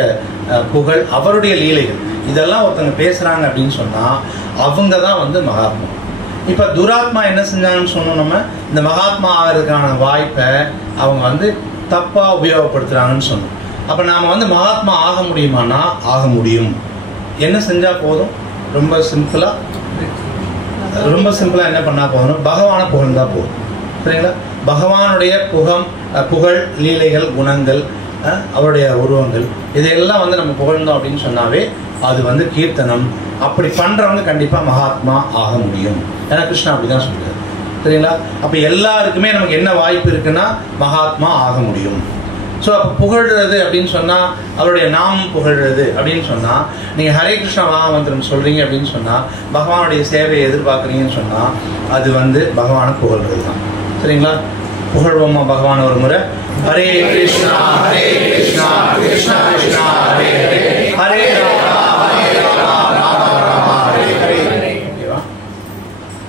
புகழ், அவருடைய லீலைகள், இதெல்லாம் ஒருத்தவங்க பேசுகிறாங்க அப்படின்னு சொன்னால் அவங்க தான் வந்து மகாத்மா. இப்போ துராத்மா என்ன செஞ்சாங்கன்னு சொன்னோம், நம்ம இந்த மகாத்மா ஆகிறதுக்கான வாய்ப்பை அவங்க வந்து தப்பாக உபயோகப்படுத்துகிறாங்கன்னு சொன்னோம். அப்போ நாம் வந்து மகாத்மா ஆக முடியுமானா ஆக முடியும். என்ன செஞ்சால் போதும், ரொம்ப சிம்பிளாக என்ன பண்ணால் போதும், பகவானை புகழ்ந்தால் போதும். சரிங்களா? பகவானுடைய புகழ், லீலைகள், குணங்கள், அவருடைய உருவங்கள், இதையெல்லாம் வந்து நம்ம புகழ்ந்தோம் அப்படின்னு சொன்னாவே அது வந்து கீர்த்தனம். அப்படி பண்ணுறவங்க கண்டிப்பாக மகாத்மா ஆக முடியும். ஏன்னா கிருஷ்ணா அப்படி தான் சொல்கிறார். சரிங்களா? அப்போ எல்லாருக்குமே நமக்கு என்ன வாய்ப்பு இருக்குன்னா மகாத்மா ஆக முடியும். ஸோ அப்போ புகழ்றது அப்படின்னு சொன்னால், அவருடைய நாமம் புகழ்றது அப்படின்னு சொன்னால், நீங்கள் ஹரே கிருஷ்ணா மகாமந்திரம் சொல்கிறீங்க அப்படின்னு சொன்னால், பகவானுடைய சேவையை எதிர்பார்க்குறீங்கன்னு சொன்னால் அது வந்து பகவானை புகழ்றது தான். சரிங்களா? புகழ்வோமா பகவான் ஒரு முறை, ஹரே கிருஷ்ணா கிருஷ்ணா கிருஷ்ணா ஹரே ஹரே, ஹரே ராமா ராமா ராமா ஹரே ஹரே. ஓகேவா?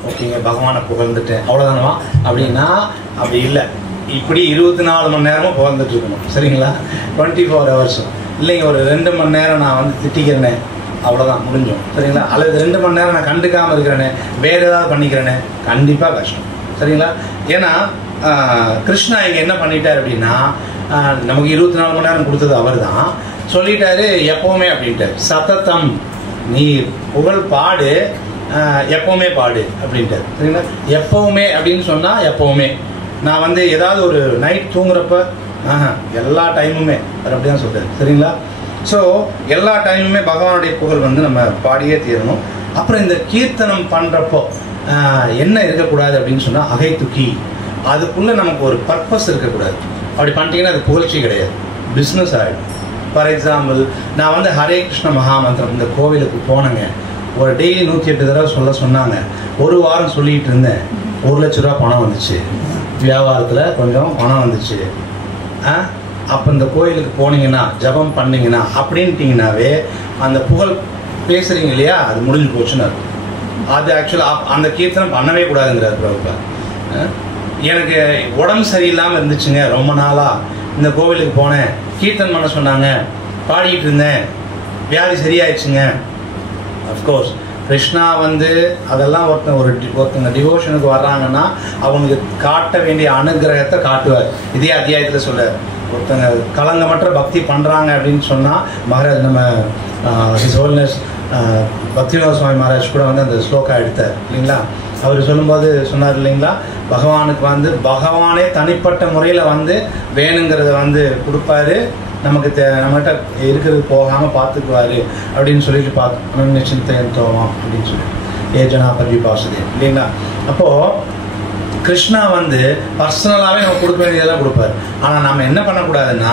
ஓகேங்க, பகவானை புகழ்ந்துட்டேன் அவ்வளோதானவா அப்படின்னா அப்படி இல்லை. இப்படி 24 மணி நேரமும் புகழ்ந்துட்டு இருக்கணும். சரிங்களா? 24 hours இல்லைங்க, ஒரு 2 மணி நேரம் நான் வந்து திட்டிக்கிறேனே அவ்வளோதான் முடிஞ்சோம். சரிங்களா? அல்லது 2 மணி நேரம் நான் கண்டுக்காமல் இருக்கிறேனே, வேறு ஏதாவது பண்ணிக்கிறேனே, கண்டிப்பாக கஷ்டம். சரிங்களா? ஏன்னா கிருஷ்ணா இங்கே என்ன பண்ணிட்டார் அப்படின்னா, நமக்கு 24 மணி நேரம் கொடுத்தது அவர் தான் சொல்லிட்டாரு எப்பவுமே அப்படின்ட்டு. சததம், நீ புகழ் பாடு, எப்பவுமே பாடு அப்படின்ட்டு. சரிங்களா? எப்பவுமே அப்படின்னு சொன்னால் எப்பவுமே. நான் வந்து ஏதாவது ஒரு நைட் தூங்குறப்ப எல்லா டைமுமே அப்படி தான் சொல்கிறார். சரிங்களா? ஸோ எல்லா டைமுமே பகவானுடைய புகழ் வந்து நம்ம பாடியே தீரணும். அப்புறம் இந்த கீர்த்தனம் பண்ணுறப்போ என்ன இருக்கக்கூடாது அப்படின்னு சொன்னால் அகைத்துக்கி, அதுக்குள்ளே நமக்கு ஒரு பர்பஸ் இருக்கக்கூடாது. அப்படி பண்ணிட்டீங்கன்னா அது புகழ்ச்சி கிடையாது, பிஸ்னஸ் ஆகிடும். ஃபார் எக்ஸாம்பிள், நான் வந்து ஹரே கிருஷ்ண மகாமந்திரம் இந்த கோவிலுக்கு போனேங்க, ஒரு டெய்லி 108 தடவை சொன்னாங்க. ஒரு வாரம் சொல்லிகிட்டு இருந்தேன், 1 லட்ச ரூபா பணம் வந்துச்சு, வியாபாரத்தில் கொஞ்சம் பணம் வந்துச்சு. அப்போ இந்த கோயிலுக்கு போனீங்கன்னா ஜபம் பண்ணிங்கன்னா அப்படின்ட்டிங்கனாவே அந்த புகழ் பேசுகிறீங்க இல்லையா, அது முடிஞ்சு போச்சுன்னு இருக்கும். அது ஆக்சுவலாக அந்த கீர்த்தனம் பண்ணவே கூடாதுங்கிறார் பிரபுபா. எனக்கு உடம்பு சரியில்லாமல் இருந்துச்சுங்க, ரொம்ப நாளாக இந்த கோவிலுக்கு போனேன், கீர்த்தன் பண்ண சொன்னாங்க, பாடிக்கிட்டு இருந்தேன், வியாதி சரியாயிடுச்சுங்க. அஃப்கோர்ஸ் கிருஷ்ணா வந்து அதெல்லாம் ஒருத்தங்க டிவோஷனுக்கு வர்றாங்கன்னா அவங்களுக்கு காட்ட வேண்டிய அனுகிரகத்தை காட்டுவார். இதே அத்தியாயத்தில் சொல்ல, ஒருத்தங்க கலங்கமற்ற பக்தி பண்ணுறாங்க அப்படின்னு சொன்னால், மகாராஜ் நம்ம ஹிஸ் ஹோல்னஸ் பக்திவினோத சுவாமி மகாராஜ் கூட வந்து அந்த ஸ்லோகா எடுத்தார் இல்லைங்களா. அவர் சொல்லும்போது சொன்னார் இல்லைங்களா, பகவானுக்கு வந்து பகவானே தனிப்பட்ட முறையில் வந்து வேணுங்கிறத வந்து கொடுப்பாரு, நமக்கு நம்மகிட்ட இருக்கிறது போகாமல் பார்த்துக்குவாரு அப்படின்னு சொல்லிட்டு பார்த்து நிச்சயம் தோவோம் அப்படின்னு சொல்லி ஏஜனா பதி பாசுதே இல்லைங்களா. அப்போது கிருஷ்ணா வந்து பர்சனலாகவே நம்ம கொடுக்க வேண்டியதெல்லாம் கொடுப்பாரு. ஆனால் நம்ம என்ன பண்ணக்கூடாதுன்னா,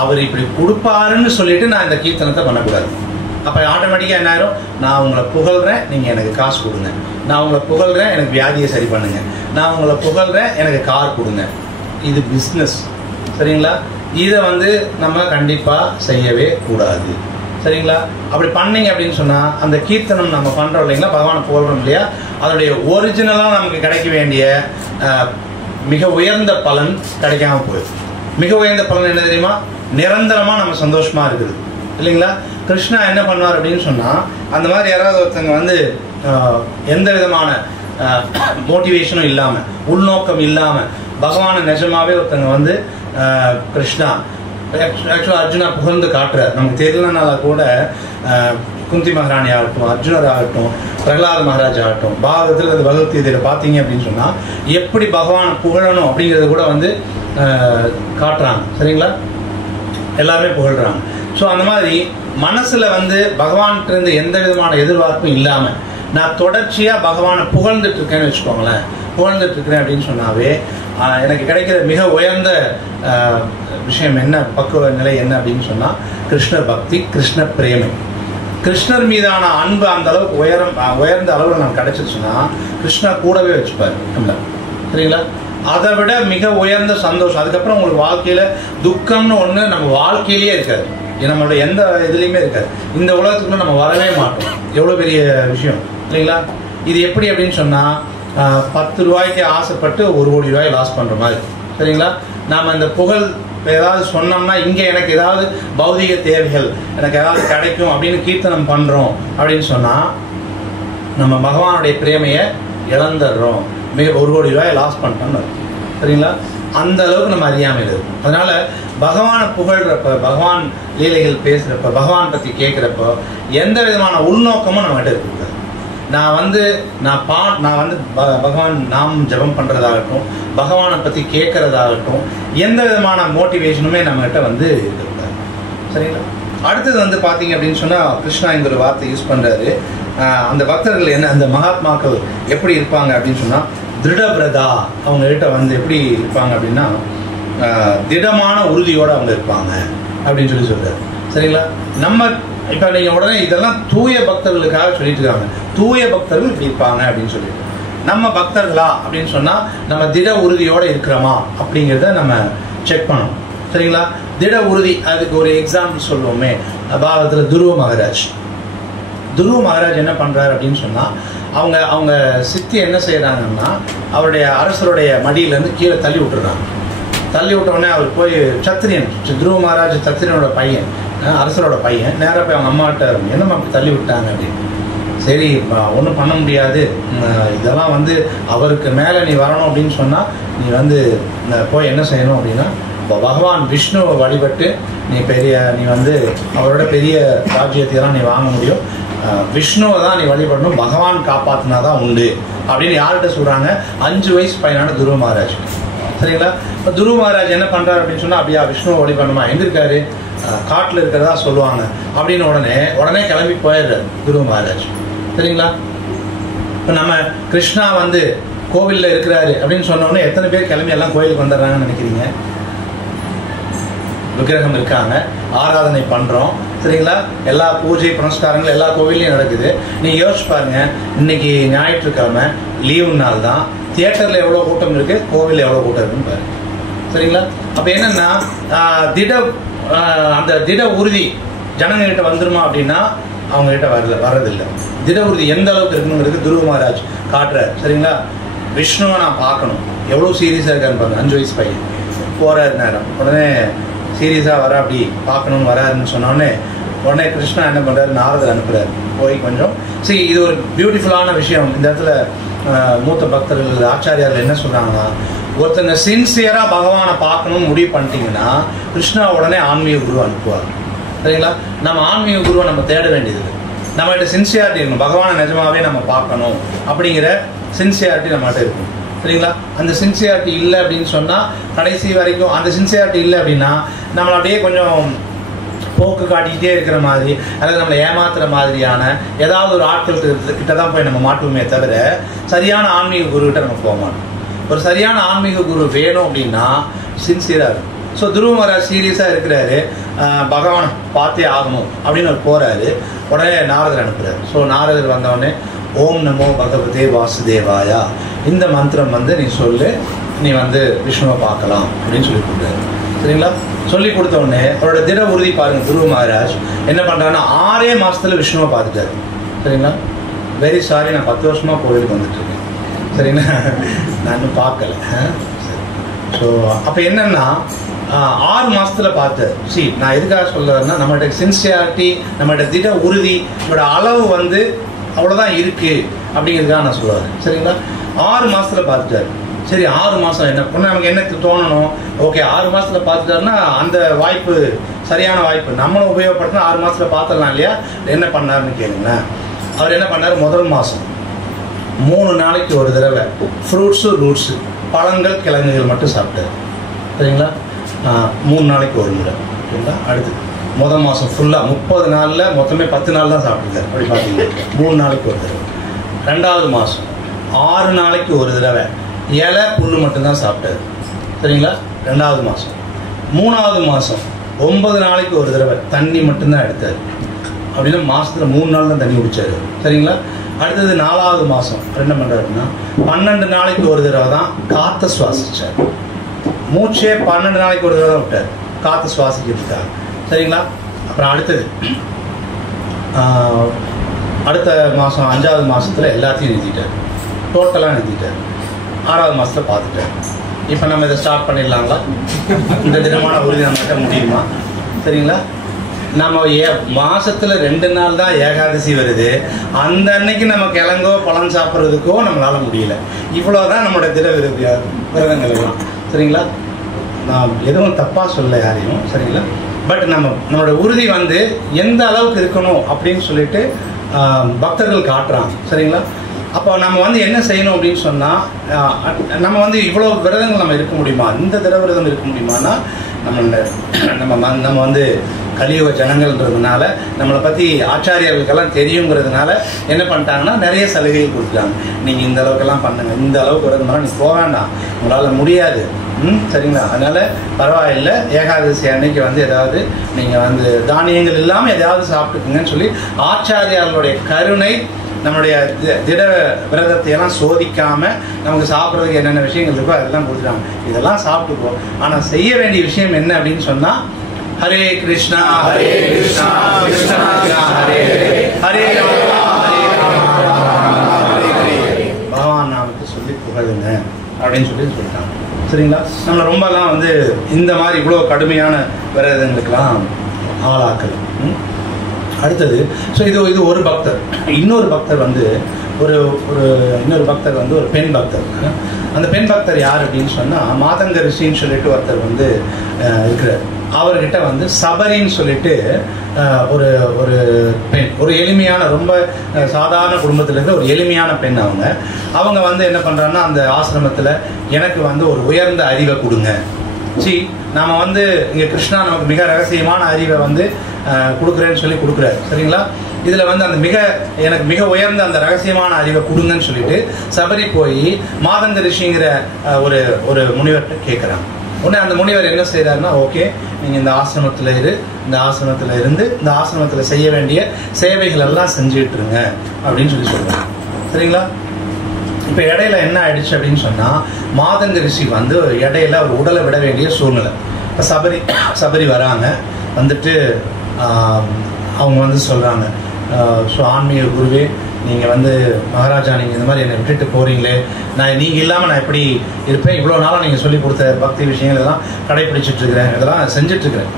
அவர் இப்படி கொடுப்பாருன்னு சொல்லிட்டு நான் இந்த கீர்த்தனத்தை பண்ணக்கூடாது. அப்போ ஆட்டோமேட்டிக்காக என்ன ஆயிரும், நான் உங்களை புகழ்கிறேன், நீங்கள் எனக்கு காசு கொடுங்க, நான் உங்களை புகழ்கிறேன், எனக்கு வியாதியை சரி பண்ணுங்க, நான் உங்களை புகழ்கிறேன், எனக்கு கார் கொடுங்க. இது பிஸ்னஸ். சரிங்களா? இதை வந்து நம்ம கண்டிப்பாக செய்யவே கூடாது. சரிங்களா? அப்படி பண்ணீங்க அப்படின்னு சொன்னால் அந்த கீர்த்தனம் நம்ம பண்ணுறோம் இல்லைங்களா, பகவானை புகழ்றோம் இல்லையா, அதனுடைய ஒரிஜினலாக நமக்கு கிடைக்க வேண்டிய மிக உயர்ந்த பலன் கிடைக்காம போயிடுது. மிக உயர்ந்த பலன் என்ன தெரியுமா, நிரந்தரமாக நம்ம சந்தோஷமாக இருக்குது இல்லைங்களா. கிருஷ்ணா என்ன பண்ணுவார் அப்படின்னு சொன்னால், அந்த மாதிரி யாராவது ஒருத்தங்க வந்து எந்த விதமான மோட்டிவேஷனும் இல்லாமல், உள்நோக்கம் இல்லாமல், பகவானை நிஜமாவே ஒருத்தங்க வந்து கிருஷ்ணா ஆக்சுவலாக அர்ஜுனா புகழ்ந்து காட்டுறார். நமக்கு தெரியலனால கூட குந்தி மகாராணி ஆகட்டும், அர்ஜுனர் ஆகட்டும், பிரகலாத மகாராஜ் ஆகட்டும், பாகவத்தில் அது பகவத்கீதையில் பார்த்தீங்க அப்படின்னு சொன்னால் எப்படி பகவானை புகழணும் அப்படிங்கிறத கூட வந்து காட்டுறாங்க. சரிங்களா? எல்லாருமே புகழ்கிறாங்க. ஸோ அந்த மாதிரி மனசில் வந்து பகவான்கிட்ட எந்த விதமான எதிர்பார்ப்பும் இல்லாமல் நான் தொடர்ச்சியாக பகவானை புகழ்ந்துட்டு இருக்கேன்னு வச்சுக்கோங்களேன். புகழ்ந்துட்டு இருக்கிறேன் அப்படின்னு சொன்னாவே எனக்கு கிடைக்கிற மிக உயர்ந்த விஷயம் என்ன, பக்குவ நிலை என்ன அப்படின்னு சொன்னால் கிருஷ்ண பக்தி, கிருஷ்ண பிரேமை. கிருஷ்ணர் மீதான அன்பு அந்த அளவுக்கு உயர்ந்த அளவில் நமக்கு கிடைச்சிருச்சுன்னா கிருஷ்ணா கூடவே வச்சுப்பாரு நம்மள. சரிங்களா? அதை விட மிக உயர்ந்த சந்தோஷம். அதுக்கப்புறம் உங்களுக்கு வாழ்க்கையில் துக்கம்னு ஒன்று நம்ம வாழ்க்கையிலேயே இருக்காது, நம்மளோட எந்த இதுலேயுமே இருக்காது. இந்த உலகத்துக்குள்ள நம்ம வரவே மாட்டோம். எவ்வளோ பெரிய விஷயம் இல்லைங்களா. இது எப்படி அப்படின்னு சொன்னால் 10 ரூபாய்க்கு ஆசைப்பட்டு 1 கோடி ரூபாய் லாஸ் பண்ணுற மாதிரி. சரிங்களா? நாம் இந்த புகழ் ஏதாவது சொன்னோம்னா, இங்கே எனக்கு ஏதாவது பௌதிக தேவைகள் எனக்கு ஏதாவது கிடைக்கும் அப்படின்னு கீர்த்தனம் பண்ணுறோம் அப்படின்னு சொன்னால் நம்ம பகவானுடைய பிரேமையை இழந்துடுறோம். மிக 1 கோடி ரூபாய் லாஸ் பண்ணிட்டோம்னு. சரிங்களா? அந்த அளவுக்கு நம்ம அறியாமல் இருக்கும். அதனால பகவானை புகழ்கிறப்ப, பகவான் லீலைகள் பேசுகிறப்ப, பகவான் பற்றி கேட்குறப்போ எந்த விதமான உள்நோக்கமும் நம்மகிட்ட இருக்கக்கூடாது. நான் வந்து பகவான் நாம் ஜபம் பண்ணுறதாகட்டும், பகவானை பற்றி கேட்குறதாகட்டும், எந்த விதமான மோட்டிவேஷனுமே நம்மகிட்ட வந்து இருக்கக்கூடாது. சரிங்களா? அடுத்தது வந்து பார்த்தீங்க அப்படின்னு சொன்னால் கிருஷ்ணா இந்த ஒரு வார்த்தை யூஸ் பண்ணுறாரு. அந்த பக்தர்கள் என்ன, அந்த மகாத்மாக்கள் எப்படி இருப்பாங்க அப்படின்னு சொன்னால் திருடபிரதா, அவங்ககிட்ட வந்து எப்படி இருப்பாங்க அப்படின்னா திடமான உறுதியோடு அவங்க இருப்பாங்க அப்படின்னு சொல்கிறாரு. சரிங்களா? நம்ம இப்போ நீங்கள் உடனே இதெல்லாம் தூய பக்தர்களுக்காக சொல்லிட்டு இருக்காங்க. தூய பக்தர்கள் இப்படி இருப்பாங்க அப்படின்னு சொல்லிட்டு, நம்ம பக்தர்களா அப்படின்னு சொன்னால் நம்ம திட உறுதியோடு இருக்கிறோமா அப்படிங்கிறத நம்ம செக் பண்ணணும். சரிங்களா? திட உறுதி, அதுக்கு ஒரு எக்ஸாம்பிள் சொல்லுவோமே, பாரதத்தில் துருவ மகாராஜ் என்ன பண்ணுறாரு அப்படின்னு சொன்னால், அவங்க சித்தி என்ன செய்கிறாங்கன்னா அவருடைய அரசருடைய மடியிலேருந்து கீழே தள்ளி விட்டுறாங்க. தள்ளி விட்ட உடனே அவர் போய் சத்திரியன், துருவ மகாராஜ் சத்திரியனோட பையன், அரசரோட பையன் நேராக போய் அவங்க அம்மாட்ட என்னம்மா அப்படி தள்ளி விட்டாங்க அப்படின்னு. சரி ஒன்றும் பண்ண முடியாது, இதெல்லாம் வந்து அவருக்கு மேலே நீ வரணும் அப்படின்னு சொன்னால் நீ வந்து போய் என்ன செய்யணும் அப்படின்னா பகவான் விஷ்ணுவை வழிபட்டு நீ வந்து அவரோட பெரிய ராஜ்யத்தையெல்லாம் நீ வாங்க முடியும், விஷ்ணுவை தான் நீ வழிபடணும், பகவான் காப்பாற்றினா தான் உண்டு அப்படின்னு யார்கிட்ட சொல்கிறாங்க? 5 வயசு பையனான துருவ மகாராஜ். சரிங்களா? இப்போ துருவ மகாராஜ் என்ன பண்ணுறாரு அப்படின்னு சொன்னால், அப்படியா விஷ்ணுவை வழிபடணுமா, எங்கே இருக்காரு, காட்டில் இருக்கிறதா சொல்லுவாங்க அப்படின்னு உடனே கிளம்பி போயிடுறாரு துருவ மகாராஜ். சரிங்களா? இப்போ நம்ம கிருஷ்ணா வந்து கோவிலில் இருக்கிறாரு அப்படின்னு சொன்னோடனே எத்தனை பேர் கிளம்பி எல்லாம் கோயிலுக்கு வந்துடுறாங்கன்னு நினைக்கிறீங்க? விக்கிரகம் இருக்காங்க, ஆராதனை பண்ணுறோம். சரிங்களா? எல்லா பூஜை புனஸ்காரங்களும் எல்லா கோவில்லையும் நடக்குது. நீங்கள் யோசிச்சு பாருங்க, இன்னைக்கு ஞாயிற்றுக்கிழமை லீவு நாள் தான், தியேட்டரில் எவ்வளோ கூட்டம் இருக்குது, கோவிலில் எவ்வளோ கூட்டம் இருக்குன்னு பாருங்க. சரிங்களா? அப்போ என்னென்னா அந்த திட உறுதி ஜனங்ககிட்ட வந்துருமா அப்படின்னா அவங்ககிட்ட வர்றதில்லை. திட உறுதி எந்த அளவுக்கு இருக்கணுங்கிறது துருவ மகாராஜ் காட்டுறாரு. சரிங்களா? விஷ்ணுவை நான் பார்க்கணும், எவ்வளோ சீரியஸாக இருக்காருன்னு பாருங்க. 5 வயசு பையன் போகிறாரு நேரம், உடனே சீரியஸாக வர அப்படி பார்க்கணும்னு வராருன்னு சொன்னோடனே உடனே கிருஷ்ணா என்ன பண்ணுறாரு, நாரதர் அனுப்புகிறார் போய் கொஞ்சம். சரி, இது ஒரு பியூட்டிஃபுல்லான விஷயம். இந்த இடத்துல மூத்த பக்தர்கள் ஆச்சாரியார்கள் என்ன சொல்கிறாங்கன்னா, ஒருத்தங்க சின்சியராக பகவானை பார்க்கணும்னு முடிவு பண்ணிட்டீங்கன்னா கிருஷ்ணா உடனே ஆன்மீக குரு அனுப்புவார். சரிங்களா? நம்ம ஆன்மீக குருவை நம்ம தேட வேண்டியது, நம்மகிட்ட சின்சியாரிட்டி இருக்கணும், பகவானை நிஜமாவே நம்ம பார்க்கணும் அப்படிங்கிற சின்சியாரிட்டி நம்மகிட்ட இருக்கும். சரிங்களா? அந்த சின்சியாரிட்டி இல்லை அப்படின்னு சொன்னால் கடைசி வரைக்கும் அந்த சின்சியாரிட்டி இல்லை அப்படின்னா நம்மளை அப்படியே கொஞ்சம் போக்கு காட்டிக்கிட்டே இருக்கிற மாதிரி அல்லது நம்மளை ஏமாத்துற மாதிரியான ஏதாவது ஒரு ஆட்கள் கிட்ட தான் போய் நம்ம மாட்டுவோமே தவிர சரியான ஆன்மீக குருக்கிட்ட நம்ம போக மாட்டோம். ஒரு சரியான ஆன்மீக குரு வேணும் அப்படின்னா சின்சியராக இருக்கும். ஸோ துருவ மகாராஜ் சீரியஸாக இருக்கிறாரு, பகவான் பார்த்தே ஆகணும் அப்படின்னு அவர் போகிறாரு. உடனே நாரதர் அனுப்புகிறார். ஸோ நாரதர் வந்தவுடனே ஓம் நமோ பகவதே வாசுதேவாயா, இந்த மந்திரம் வந்து நீ சொல்லு, நீ வந்து விஷ்ணுவை பார்க்கலாம் அப்படின்னு சொல்லி கொடுத்தாரு. சரிங்களா? சொல்லி கொடுத்த உடனே அவரோட திட உறுதி பாருங்க. துருவ மகாராஜ் என்ன பண்ணுறாருன்னா 6 மாதத்தில் விஷ்ணுவை பார்த்துட்டாரு. சரிங்களா? வெரி சாரி, நான் 10 வருஷமாக கோவிலுக்கு வந்துட்டுருக்கேன். சரிங்களா? நான் இன்னும் பார்க்கல. சரி. ஸோ அப்போ என்னன்னா 6 மாதத்தில் பார்த்தார். நான் எதுக்காக சொல்லுறேன்னா, நம்மகிட்ட சின்சியாரிட்டி, நம்மகிட்ட திட உறுதி, நம்மளோட அளவு வந்து அவ்வளோதான் இருக்குது அப்படிங்கிறதுக்காக நான் சொல்லுவேன். சரிங்களா? 6 மாதத்தில் பார்த்துட்டாரு. சரி, 6 மாதம் என்ன பண்ண நமக்கு என்ன தோணணும், ஓகே 6 மாதத்தில் பார்த்துட்டாருன்னா அந்த வாய்ப்பு சரியான வாய்ப்பு நம்மளும் உபயோகப்படுத்தினா 6 மாதத்தில் பார்த்துடலாம் இல்லையா? என்ன பண்ணாருன்னு கேளுங்களேன். அவர் என்ன பண்ணார், முதல் மாதம் 3 நாளைக்கு ஒரு தடவை ஃப்ரூட்ஸு ரூட்ஸு பழங்கள் கிழங்குகள் மட்டும் சாப்பிட்டாரு. சரிங்களா? 3 நாளைக்கு ஒரு முறை. சரிங்களா? அடுத்து முதல் மாதம் ஃபுல்லாக 30 நாளில் மொத்தமே 10 நாள் தான் சாப்பிட்டுருக்காரு. அப்படி பார்த்தீங்கன்னா 3 நாளைக்கு ஒரு தடவை. 2வது மாதம் 6 நாளைக்கு ஒரு தடவை இலை புண்ணு மட்டும்தான் சாப்பிட்டாரு. சரிங்களா? 2வது மாதம். 3வது மாதம் 9 நாளைக்கு ஒரு தடவை தண்ணி மட்டும்தான் எடுத்தார். அப்படின்னா மாதத்தில் 3 நாள் தான் தண்ணி குடித்தார். சரிங்களா? அடுத்தது 4வது மாதம் என்ன பண்ணுறாருன்னா 12 நாளைக்கு ஒரு தடவை தான் காற்றை சுவாசித்தார். மூச்சே 12 நாளைக்கு ஒரு தடவை தான் விட்டார் காற்று சுவாசிக்கிறதுக்காக. சரிங்களா? அப்புறம் அடுத்தது அடுத்த மாதம் 5வது மாதத்தில் எல்லாத்தையும் நிறுத்திட்டார், டோட்டலாக நிறுத்திட்டார். 6வது மாதத்தில் பார்த்துட்டார். இப்போ நம்ம இதை ஸ்டார்ட் பண்ணிடலாங்களா? இந்த தினமான உறுதி நம்மகிட்ட முடியுமா? சரிங்களா? நம்ம மாதத்தில் 2 நாள் தான் ஏகாதசி வருது, அந்த அன்னைக்கு நம்ம கிழங்கோ பழம் சாப்பிட்றதுக்கோ நம்மளால் முடியல. இவ்வளோதான் நம்மளோட திட விரதங்கள் எல்லாம். சரிங்களா? நான் எதுவும் தப்பாக சொல்ல யாரையும். சரிங்களா? பட் நம்மளோட உறுதி வந்து எந்த அளவுக்கு இருக்கணும் அப்படின்னு சொல்லிட்டு பக்தர்கள் காட்டுறாங்க. சரிங்களா? அப்போ நம்ம வந்து என்ன செய்யணும் அப்படின்னு சொன்னால், நம்ம வந்து இவ்வளோ விரதங்கள் நம்ம இருக்க முடியுமா, இந்த திட விரதம் இருக்க முடியுமானா நம்ம வந்து கலியுக ஜனங்கள்ன்றதுனால நம்மளை பற்றி ஆச்சாரியர்களுக்கெல்லாம் தெரியுங்கிறதுனால என்ன பண்ணிட்டாங்கன்னா நிறைய சலுகைகள் கொடுத்துட்டாங்க. நீங்கள் இந்த அளவுக்கெல்லாம் பண்ணுங்கள், இந்த அளவுக்கு விரதம் நீங்கள் போக வேண்டாம், உங்களால் முடியாது. சரிங்களா? அதனால் பரவாயில்லை, ஏகாதசி அன்னைக்கு வந்து ஏதாவது நீங்கள் வந்து தானியங்கள் இல்லாமல் எதாவது சாப்பிட்டுக்குங்கன்னு சொல்லி ஆச்சாரியார்களுடைய கருணை நம்மளுடைய திட விரதத்தையெல்லாம் சோதிக்காமல் நமக்கு சாப்பிட்றதுக்கு என்னென்ன விஷயங்கள் இருக்கோ அதெல்லாம் கொடுத்துட்டாங்க. இதெல்லாம் சாப்பிட்டுக்கோ. ஆனால் செய்ய வேண்டிய விஷயம் என்ன அப்படின்னு சொன்னால், ஹரே கிருஷ்ணா ஹரே கிருஷ்ணா கிருஷ்ணா கிருஷ்ணா ஹரே ஹரே பகவான் நாமத்தை சொல்லி புகழுங்க அப்படின்னு சொல்லிட்டாங்க. சரிங்களா? நம்மளை ரொம்பலாம் வந்து இந்த மாதிரி இவ்வளோ கடுமையான விரதங்களுக்கெல்லாம் ஆளாக்கல். அடுத்தது, ஸோ இது ஒரு பக்தர். இன்னொரு பக்தர் வந்து இன்னொரு பக்தர் வந்து ஒரு பெண் பக்தர். அந்த பெண் பக்தர் யார் அப்படின்னு சொன்னால் மாதங்க ரிஷின்னு சொல்லிட்டு ஒருத்தர் வந்து இருக்கிறார். அவர்கிட்ட வந்து சபரின்னு சொல்லிட்டு ஒரு ஒரு பெண், ஒரு எளிமையான, ரொம்ப சாதாரண குடும்பத்தில் இருக்கிற ஒரு எளிமையான பெண். அவங்க வந்து என்ன பண்ணுறாங்கன்னா, அந்த ஆசிரமத்தில் எனக்கு வந்து ஒரு உயர்ந்த அறிவை கொடுங்க. நாம வந்து இங்கே கிருஷ்ணா நமக்கு மிக ரகசியமான அறிவை வந்து கொடுக்குறேன்னு சொல்லி கொடுக்குறாரு. சரிங்களா? இதில் வந்து அந்த எனக்கு மிக உயர்ந்த அந்த ரகசியமான அறிவை கொடுங்கன்னு சொல்லிட்டு சபரி போய் மாதங்க ரிஷிங்கிற ஒரு முனிவர்கிட்ட கேட்குறாங்க. உடனே அந்த முனிவர் என்ன செய்யறாருன்னா, ஓகே, நீங்கள் இந்த ஆசிரமத்தில் இந்த ஆசிரமத்தில் செய்ய வேண்டிய சேவைகள் எல்லாம் செஞ்சுட்டு இருங்க அப்படின்னு சொல்லி சொல்றாங்க. சரிங்களா? இப்போ இடையில என்ன ஆயிடுச்சு அப்படின்னு சொன்னால், மாதங்க ரிஷி வந்து இடையில ஒரு உடலை விட வேண்டிய சூழ்நிலை. இப்போ சபரி வராங்க. வந்துட்டு அவங்க வந்து சொல்கிறாங்க, ஸோ ஆன்மீக குருவே, நீங்கள் வந்து மகாராஜா, நீங்கள் இந்த மாதிரி என்னை விட்டுட்டு போகிறீங்களே, நீங்கள் இல்லாமல் நான் எப்படி இருப்பேன்? இவ்வளோ நாளாக நீங்கள் சொல்லி கொடுத்த பக்தி விஷயங்கள் எல்லாம் கடைப்பிடிச்சிட்ருக்கிறேன், இதெல்லாம் செஞ்சிட்ருக்கிறேன்,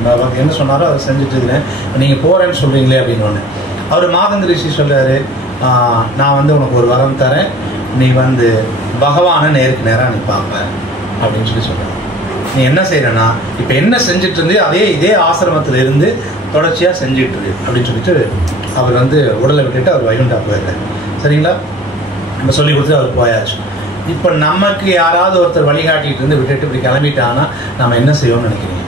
என்ன சொன்னாரோ அதை செஞ்சிட்ருக்கிறேன், நீங்கள் போகிறேன்னு சொல்கிறீங்களே அப்படின்னு ஒன்று. அவர் மாதங்க ரிஷி சொல்கிறாரு, நான் வந்து உனக்கு ஒரு வரம் தரேன், நீ வந்து பகவானை நேருக்கு நேராக நீ பார்ப்பேன் அப்படின்னு சொல்லி சொல்கிறார். நீ என்ன செய்கிறேன்னா, இப்போ என்ன செஞ்சுட்டு இருந்தே இதே ஆசிரமத்தில் இருந்து தொடர்ச்சியாக செஞ்சுட்டு இருக்கு அப்படின்னு சொல்லிட்டு அவர் வந்து உடலை விட்டுட்டு அவர் வைகுண்டா போயிடுறாரு. சரிங்களா? நம்ம சொல்லி கொடுத்து அவர் போயாச்சு. இப்போ நமக்கு யாராவது ஒருத்தர் வழிகாட்டிட்டு இருந்து விட்டுட்டு இப்படி கிளம்பிட்டாங்கன்னா நம்ம என்ன செய்வோம்னு நினைக்கிறீங்க?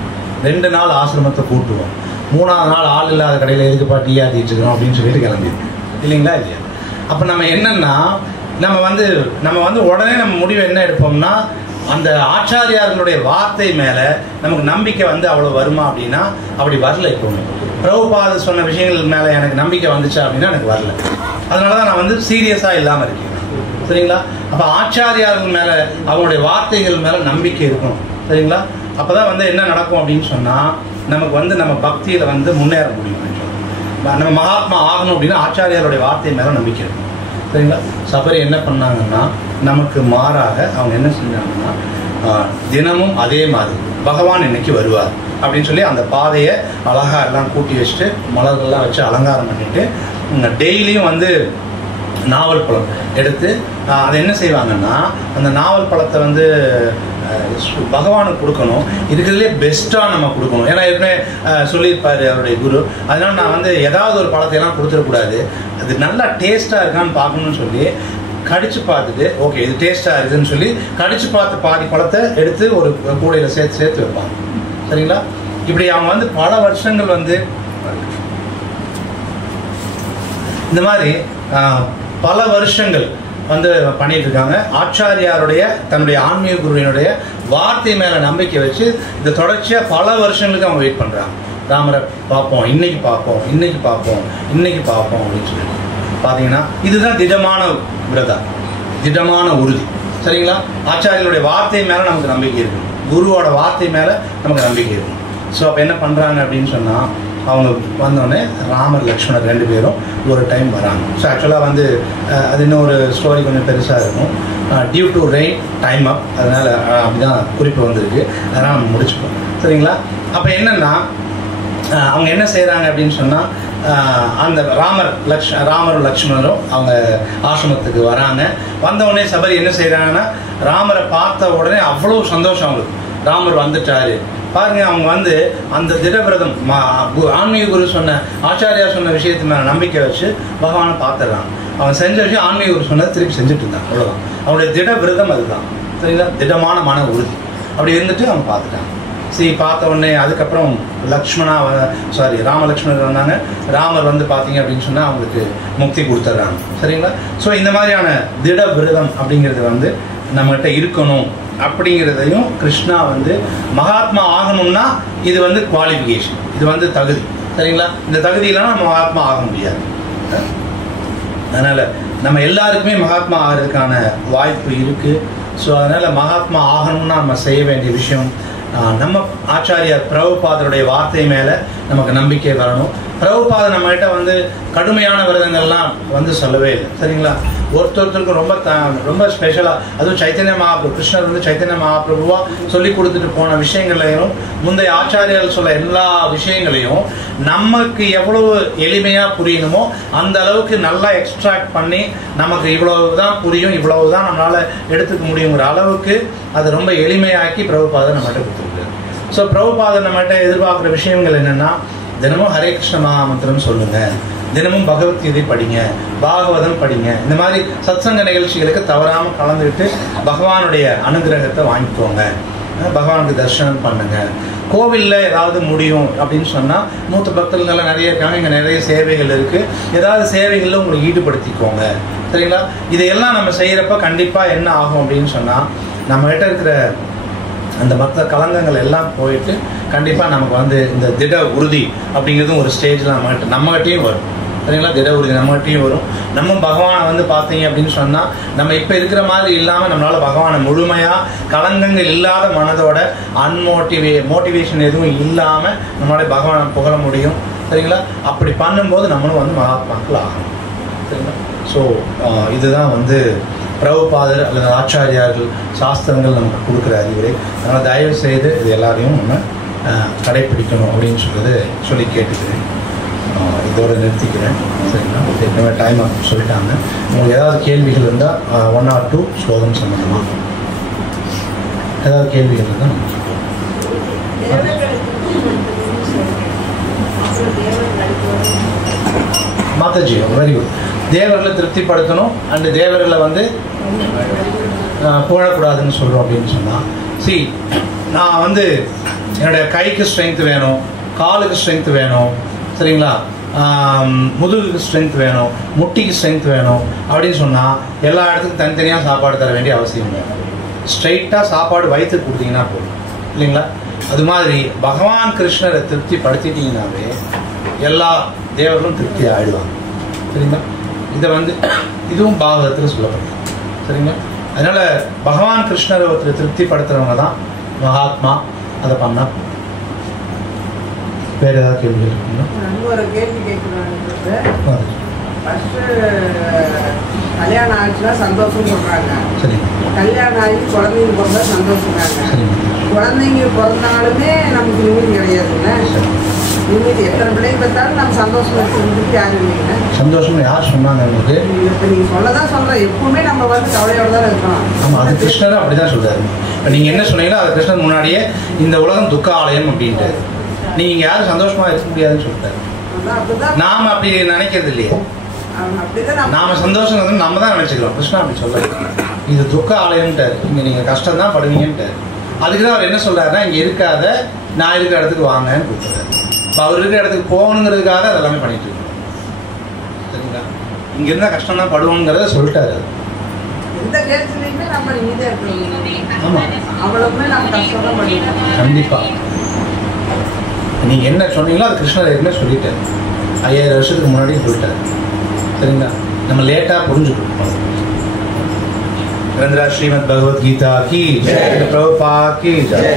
2 நாள் ஆசிரமத்தை கூட்டுவோம், 3ஆவது நாள் ஆள் இல்லாத கடையில் எதுக்குப்பா டீ ஆட்டிட்டு இருக்கிறோம் அப்படின்னு சொல்லிட்டு கிளம்பிடுவோம். இல்லைங்களா? இல்லையா? அப்போ நம்ம என்னன்னா, நம்ம வந்து உடனே நம்ம முடிவு என்ன எடுப்போம்னா, அந்த ஆச்சாரியார்களுடைய வார்த்தை மேல நமக்கு நம்பிக்கை வந்து அவ்வளவு வருமா அப்படின்னா அப்படி வரல. எப்பவுமே பிரபுபாத சொன்ன விஷயங்கள் மேல எனக்கு நம்பிக்கை வந்துச்சா அப்படின்னா எனக்கு வரல. அதனாலதான் நான் வந்து சீரியஸா இல்லாம இருக்கேன். சரிங்களா? அப்ப ஆச்சாரியார்கள் மேல, அவங்களுடைய வார்த்தைகள் மேல நம்பிக்கை இருக்கணும். சரிங்களா? அப்பதான் வந்து என்ன நடக்கும் அப்படின்னு சொன்னா, நமக்கு வந்து நம்ம பக்தியில வந்து முன்னேற முடியும். நம்ம மகாத்மா ஆகணும் அப்படின்னா ஆச்சாரியாருடைய வார்த்தை மேல நம்பிக்கை இருக்கும். சரிங்களா? சபரி என்ன பண்ணாங்கன்னா, நமக்கு மாறாக அவங்க என்ன செஞ்சாங்கன்னா, தினமும் அதே மாதிரி பகவான் இன்னைக்கு வருவார் அப்படின்னு சொல்லி அந்த பாதையை அழகா எல்லாம் கூட்டி வச்சுட்டு மலர்கள்லாம் வச்சு அலங்காரம் பண்ணிட்டு டெய்லியும் வந்து நாவல் பழம் எடுத்து அதை என்ன செய்வாங்கன்னா, அந்த நாவல் பழத்தை வந்து பகவானுக்கு கொடுக்கணும். இருக்கிறதுலே பெஸ்ட்டாக நம்ம கொடுக்கணும். ஏன்னா ஏற்கனவே சொல்லியிருப்பாரு அவருடைய குரு. அதனால நான் வந்து ஏதாவது ஒரு பழத்தையெல்லாம் கொடுத்துடக்கூடாது, அது நல்லா டேஸ்ட்டாக இருக்கான்னு பார்க்கணும்னு சொல்லி கடிச்சு பார்த்துட்டு, ஓகே இது டேஸ்ட்டாக இருக்குதுன்னு சொல்லி கடிச்சு பார்த்து பாதி பழத்தை எடுத்து ஒரு கூடையில் சேர்த்து வைப்பாங்க. சரிங்களா? இப்படி அவங்க வந்து பல வருஷங்கள் வந்து இந்த மாதிரி பல வருஷங்கள் வந்து பண்ணிட்டு இருக்காங்க. ஆச்சாரியாருடைய, தன்னுடைய ஆன்மீக குருவினுடைய வார்த்தை மேல நம்பிக்கை வச்சு இந்த தொடர்ச்சியா பல வருஷங்களுக்கு அவங்க வெயிட் பண்றாங்க. ராமரை பார்ப்போம், இன்னைக்கு பார்ப்போம், இன்னைக்கு பார்ப்போம், இன்னைக்கு பார்ப்போம் அப்படின்னு சொல்லி பாத்தீங்கன்னா இதுதான் திடமான விரதம், திடமான உறுதி. சரிங்களா? ஆச்சாரியனுடைய வார்த்தை மேல நமக்கு நம்பிக்கை இருக்கு, குருவோட வார்த்தை மேல நமக்கு நம்பிக்கை இருக்கும். ஸோ அப்போ என்ன பண்றாங்க அப்படின்னு சொன்னா, அவங்க வந்தோடனே ராமர் லக்ஷ்மணர் 2 பேரும் ஒரு டைம் வராங்க. ஸோ ஆக்சுவலாக வந்து அது இன்னொரு ஸ்டோரி கொஞ்சம் பெருசாக இருக்கும். Due to rain time up, அதனால் அப்படிதான் குறிப்பு வந்திருக்கு, அதனால் நம்ம முடிச்சுப்போம். சரிங்களா? அப்போ என்னன்னா, அவங்க என்ன செய்கிறாங்க அப்படின்னு சொன்னால், அந்த ராமரும் லக்ஷ்மணரும் அவங்க ஆசிரமத்துக்கு வராங்க. வந்தவுடனே சபரி என்ன செய்கிறாங்கன்னா, ராமரை பார்த்த உடனே அவ்வளோ சந்தோஷம் அவங்களுக்கு, ராமர் வந்துட்டாரு பாருங்க. அவங்க வந்து அந்த திடவிரதம், ஆன்மீக குரு சொன்ன, ஆச்சாரியா சொன்ன விஷயத்து மேல நம்பிக்கை வச்சு பகவானை பார்த்துடுறாங்க. அவங்க செஞ்ச விஷயம் ஆன்மீக குரு சொன்னதை திருப்பி செஞ்சுட்டு இருந்தாங்க. அவ்வளவுதான் அவங்களுடைய திடவிரதம், அதுதான். சரிங்களா? திடமான மன உறுதி. அப்படி இருந்துட்டு அவங்க பார்த்துட்டாங்க. சரி, பார்த்த உடனே அதுக்கப்புறம் ராம லக்ஷ்மணர் வந்தாங்க. ராமர் வந்து பார்த்தீங்க அப்படின்னு சொன்னால் அவங்களுக்கு முக்தி கொடுத்துட்றாங்க. சரிங்களா? ஸோ இந்த மாதிரியான திட விரதம் அப்படிங்கிறது வந்து நம்மகிட்ட இருக்கணும் அப்படிங்கிறதையும் கிருஷ்ணா வந்து, மகாத்மா ஆகணும்னா இது வந்து குவாலிஃபிகேஷன், இது வந்து தகுதி. சரிங்களா? இந்த தகுதி இல்லைன்னா நம்ம மகாத்மா ஆக முடியாது. அதனால நம்ம எல்லாருக்குமே மகாத்மா ஆகிறதுக்கான வாய்ப்பு இருக்கு. ஸோ அதனால மகாத்மா ஆகணும்னா நம்ம செய்ய வேண்டிய விஷயம், நம்ம ஆச்சாரியார் பிரபுபாதருடைய வார்த்தை மேல நமக்கு நம்பிக்கை வரணும். பிரபுபாத நம்மகிட்ட வந்து கடுமையான விரதங்கள்லாம் வந்து சொல்லவே இல்லை. சரிங்களா? ஒருத்தருக்கும் ரொம்ப ஸ்பெஷலாக, அதுவும் சைத்தன்ய மகாபிரபு, கிருஷ்ணர் வந்து சைத்தன்ய மகாபிரபுவா சொல்லி கொடுத்துட்டு போன விஷயங்களையும், முந்தைய ஆச்சாரியர்கள் சொல்ல எல்லா விஷயங்களையும் நமக்கு எவ்வளவு எளிமையாக புரியணுமோ அந்த அளவுக்கு நல்லா எக்ஸ்ட்ராக்ட் பண்ணி நமக்கு இவ்வளவுதான் புரியும், இவ்வளவுதான் நம்மளால் எடுத்துக்க முடியுங்கிற அளவுக்கு அதை ரொம்ப எளிமையாக்கி பிரபுபாதர் நம்மகிட்ட கொடுத்துருக்காரு. ஸோ பிரபுபாதர் நம்மகிட்ட எதிர்பார்க்குற விஷயங்கள் என்னென்னா, தினமும் ஹரே கிருஷ்ண மகாமந்திரம் சொல்லுங்க, தினமும் பகவத்கீதை படிங்க, பாகவதம் படிங்க. இந்த மாதிரி சத்சங்க நிகழ்ச்சிகளுக்கு தவறாமல் கலந்துக்கிட்டு பகவானுடைய அனுகிரகத்தை வாங்கிக்கோங்க, பகவானுக்கு தரிசனம் பண்ணுங்க. கோவிலில் ஏதாவது முடியும் அப்படின்னு சொன்னால், மூத்த பக்தர்கள்லாம் நிறைய இருக்காங்க, இங்கே நிறைய சேவைகள் இருக்குது, ஏதாவது சேவைகளில் உங்களை ஈடுபடுத்திக்கோங்க. சரிங்களா? இதையெல்லாம் நம்ம செய்கிறப்ப கண்டிப்பாக என்ன ஆகும் அப்படின்னு சொன்னால், நம்மகிட்ட இருக்கிற அந்த மற்ற கலங்கங்கள் எல்லாம் போயிட்டு கண்டிப்பாக நமக்கு வந்து இந்த திட உறுதி அப்படிங்கிறதும் ஒரு ஸ்டேஜில் நம்மகிட்டையும் வரும். சரிங்களா? திட உறுதி நம்மகிட்டையும் வரும். நம்ம பகவானை வந்து பார்த்தீங்க அப்படின்னு சொன்னால், நம்ம இப்போ இருக்கிற மாதிரி இல்லாமல் நம்மளால் பகவானை முழுமையாக கலங்கங்கள் இல்லாத மனதோட மோட்டிவேஷன் எதுவும் இல்லாமல் நம்மளால பகவானை புகழ முடியும். சரிங்களா? அப்படி பண்ணும்போது நம்மளும் வந்து மகாத்மாக்கள் ஆகணும். சரிங்களா? ஸோ இதுதான் வந்து பிரபுபாதர் அல்லது ஆச்சாரியார்கள் சாஸ்திரங்கள் நமக்கு கொடுக்குற அறிவுரை. அதனால் தயவு செய்து இது எல்லாரையும் நம்ம கடைப்பிடிக்கணும் அப்படின்னு சொல்லி கேட்டுக்கிறேன். இதோட நிறுத்திக்கிறேன். சரிங்களா? ஏற்கனவே டைம் சொல்லிட்டாங்க. உங்களுக்கு ஏதாவது கேள்விகள் இருந்தால் 1 or 2 ஸ்லோகம் சம்பந்தமாக ஏதாவது கேள்விகள் இருந்தால் மாதாஜி வெரி குட். தேவர்களை திருப்திப்படுத்தணும் அண்டு தேவர்களை வந்து புகழக்கூடாதுன்னு சொல்கிறோம் அப்படின்னு சொன்னால், நான் வந்து என்னுடைய கைக்கு ஸ்ட்ரென்த் வேணும், காலுக்கு ஸ்ட்ரென்த் வேணும், சரிங்களா, முதுகுக்கு ஸ்ட்ரென்த் வேணும், முட்டிக்கு ஸ்ட்ரென்த் வேணும் அப்படின்னு சொன்னால் எல்லா இடத்துக்கும் தனித்தனியாக சாப்பாடு தர வேண்டிய அவசியம் இல்லை. ஸ்ட்ரைட்டாக சாப்பாடு வயிற்றுக்கு கொடுத்தீங்கன்னா போதும், இல்லைங்களா? அது மாதிரி பகவான் கிருஷ்ணரை திருப்தி படுத்திட்டீங்கன்னாவே எல்லா தேவர்களும் திருப்தி ஆகிடுவாங்க. சரிங்களா? இதை வந்து இதுவும் பாகவதத்தில் சொல்லப்படுது. சரிங்களா? அதனால் பகவான் கிருஷ்ணரை ஒருத்தர் திருப்திப்படுத்துகிறவங்க தான் மகாத்மா. அதை பண்ணால் வேறு ஏதாவது கேள்வி இருக்குங்களா? ஒரு கேள்வி கேட்குறாங்க. ஃபஸ்ட்டு கல்யாணம் ஆச்சுன்னா சந்தோஷம் சொல்கிறாங்க. சரி. கல்யாணம் ஆகி குழந்தைங்க பிறந்தா சந்தோஷங்கிறாங்க. சரி. குழந்தைங்க பிறந்தாலுமே நமக்கு நிம்மதி கிடையாதுங்க. நிம்மதி எத்தனை பிள்ளைங்க பார்த்தாலும் நம்ம சந்தோஷம் இருக்கிறதுக்கு யாரும் இல்லைங்க. சந்தோஷம் யார் சொன்னாங்க உங்களுக்கு? இப்போ நீங்கள் சொல்லதான் சொல்கிறேன். எப்பவுமே நம்ம வந்து கவலையோடு தான் இருக்கணும். ஆமாம், அது கிருஷ்ணர் அப்படி தான் சொல்கிறாரு. இப்போ நீங்கள் என்ன சொன்னீங்களோ அது கிருஷ்ணர் முன்னாடியே இந்த உலகம் துக்க ஆலயம் அப்படின்ட்டு நீங்கள் யாரும் சந்தோஷமாக இருக்க முடியாதுன்னு சொல்லிட்டாரு. நாம் அப்படி நினைக்கிறது இல்லையே. நாம சந்தோஷம் நம்ம தான் நினைச்சுக்கிறோம். கிருஷ்ணா அப்படி சொல்ல, இது துக்க ஆலயம்ட்டாரு, இங்கே நீங்கள் கஷ்டம் தான் படுவீங்கன்ட்டாரு. அதுக்கு தான் அவர் என்ன சொல்றாருன்னா, இங்கே இருக்காத, நான் இருக்கிற இடத்துக்கு வாங்கன்னு கொடுத்துறாரு. இப்போ அவர் இருக்கிற இடத்துக்கு போகணுங்கிறதுக்காக அது எல்லாமே பண்ணிட்டு இருக்கோம். சரிங்களா? இங்கே இருந்தால் கஷ்டம் தான் படுவோங்கிறத சொல்லிட்டாரு. கண்டிப்பா நீங்க என்ன சொன்னீங்களோ அது கிருஷ்ணர் ஏற்கனவே சொல்லிட்டாரு. 5000 வருஷத்துக்கு முன்னாடி சொல்லிட்டாரு. சரிங்களா? நம்ம லேட்டாக புரிஞ்சுக்கணும். ரந்திரா ஸ்ரீமத் பகவத்கீதா கி ஜெய், பிரபுபாத் கி ஜெய்.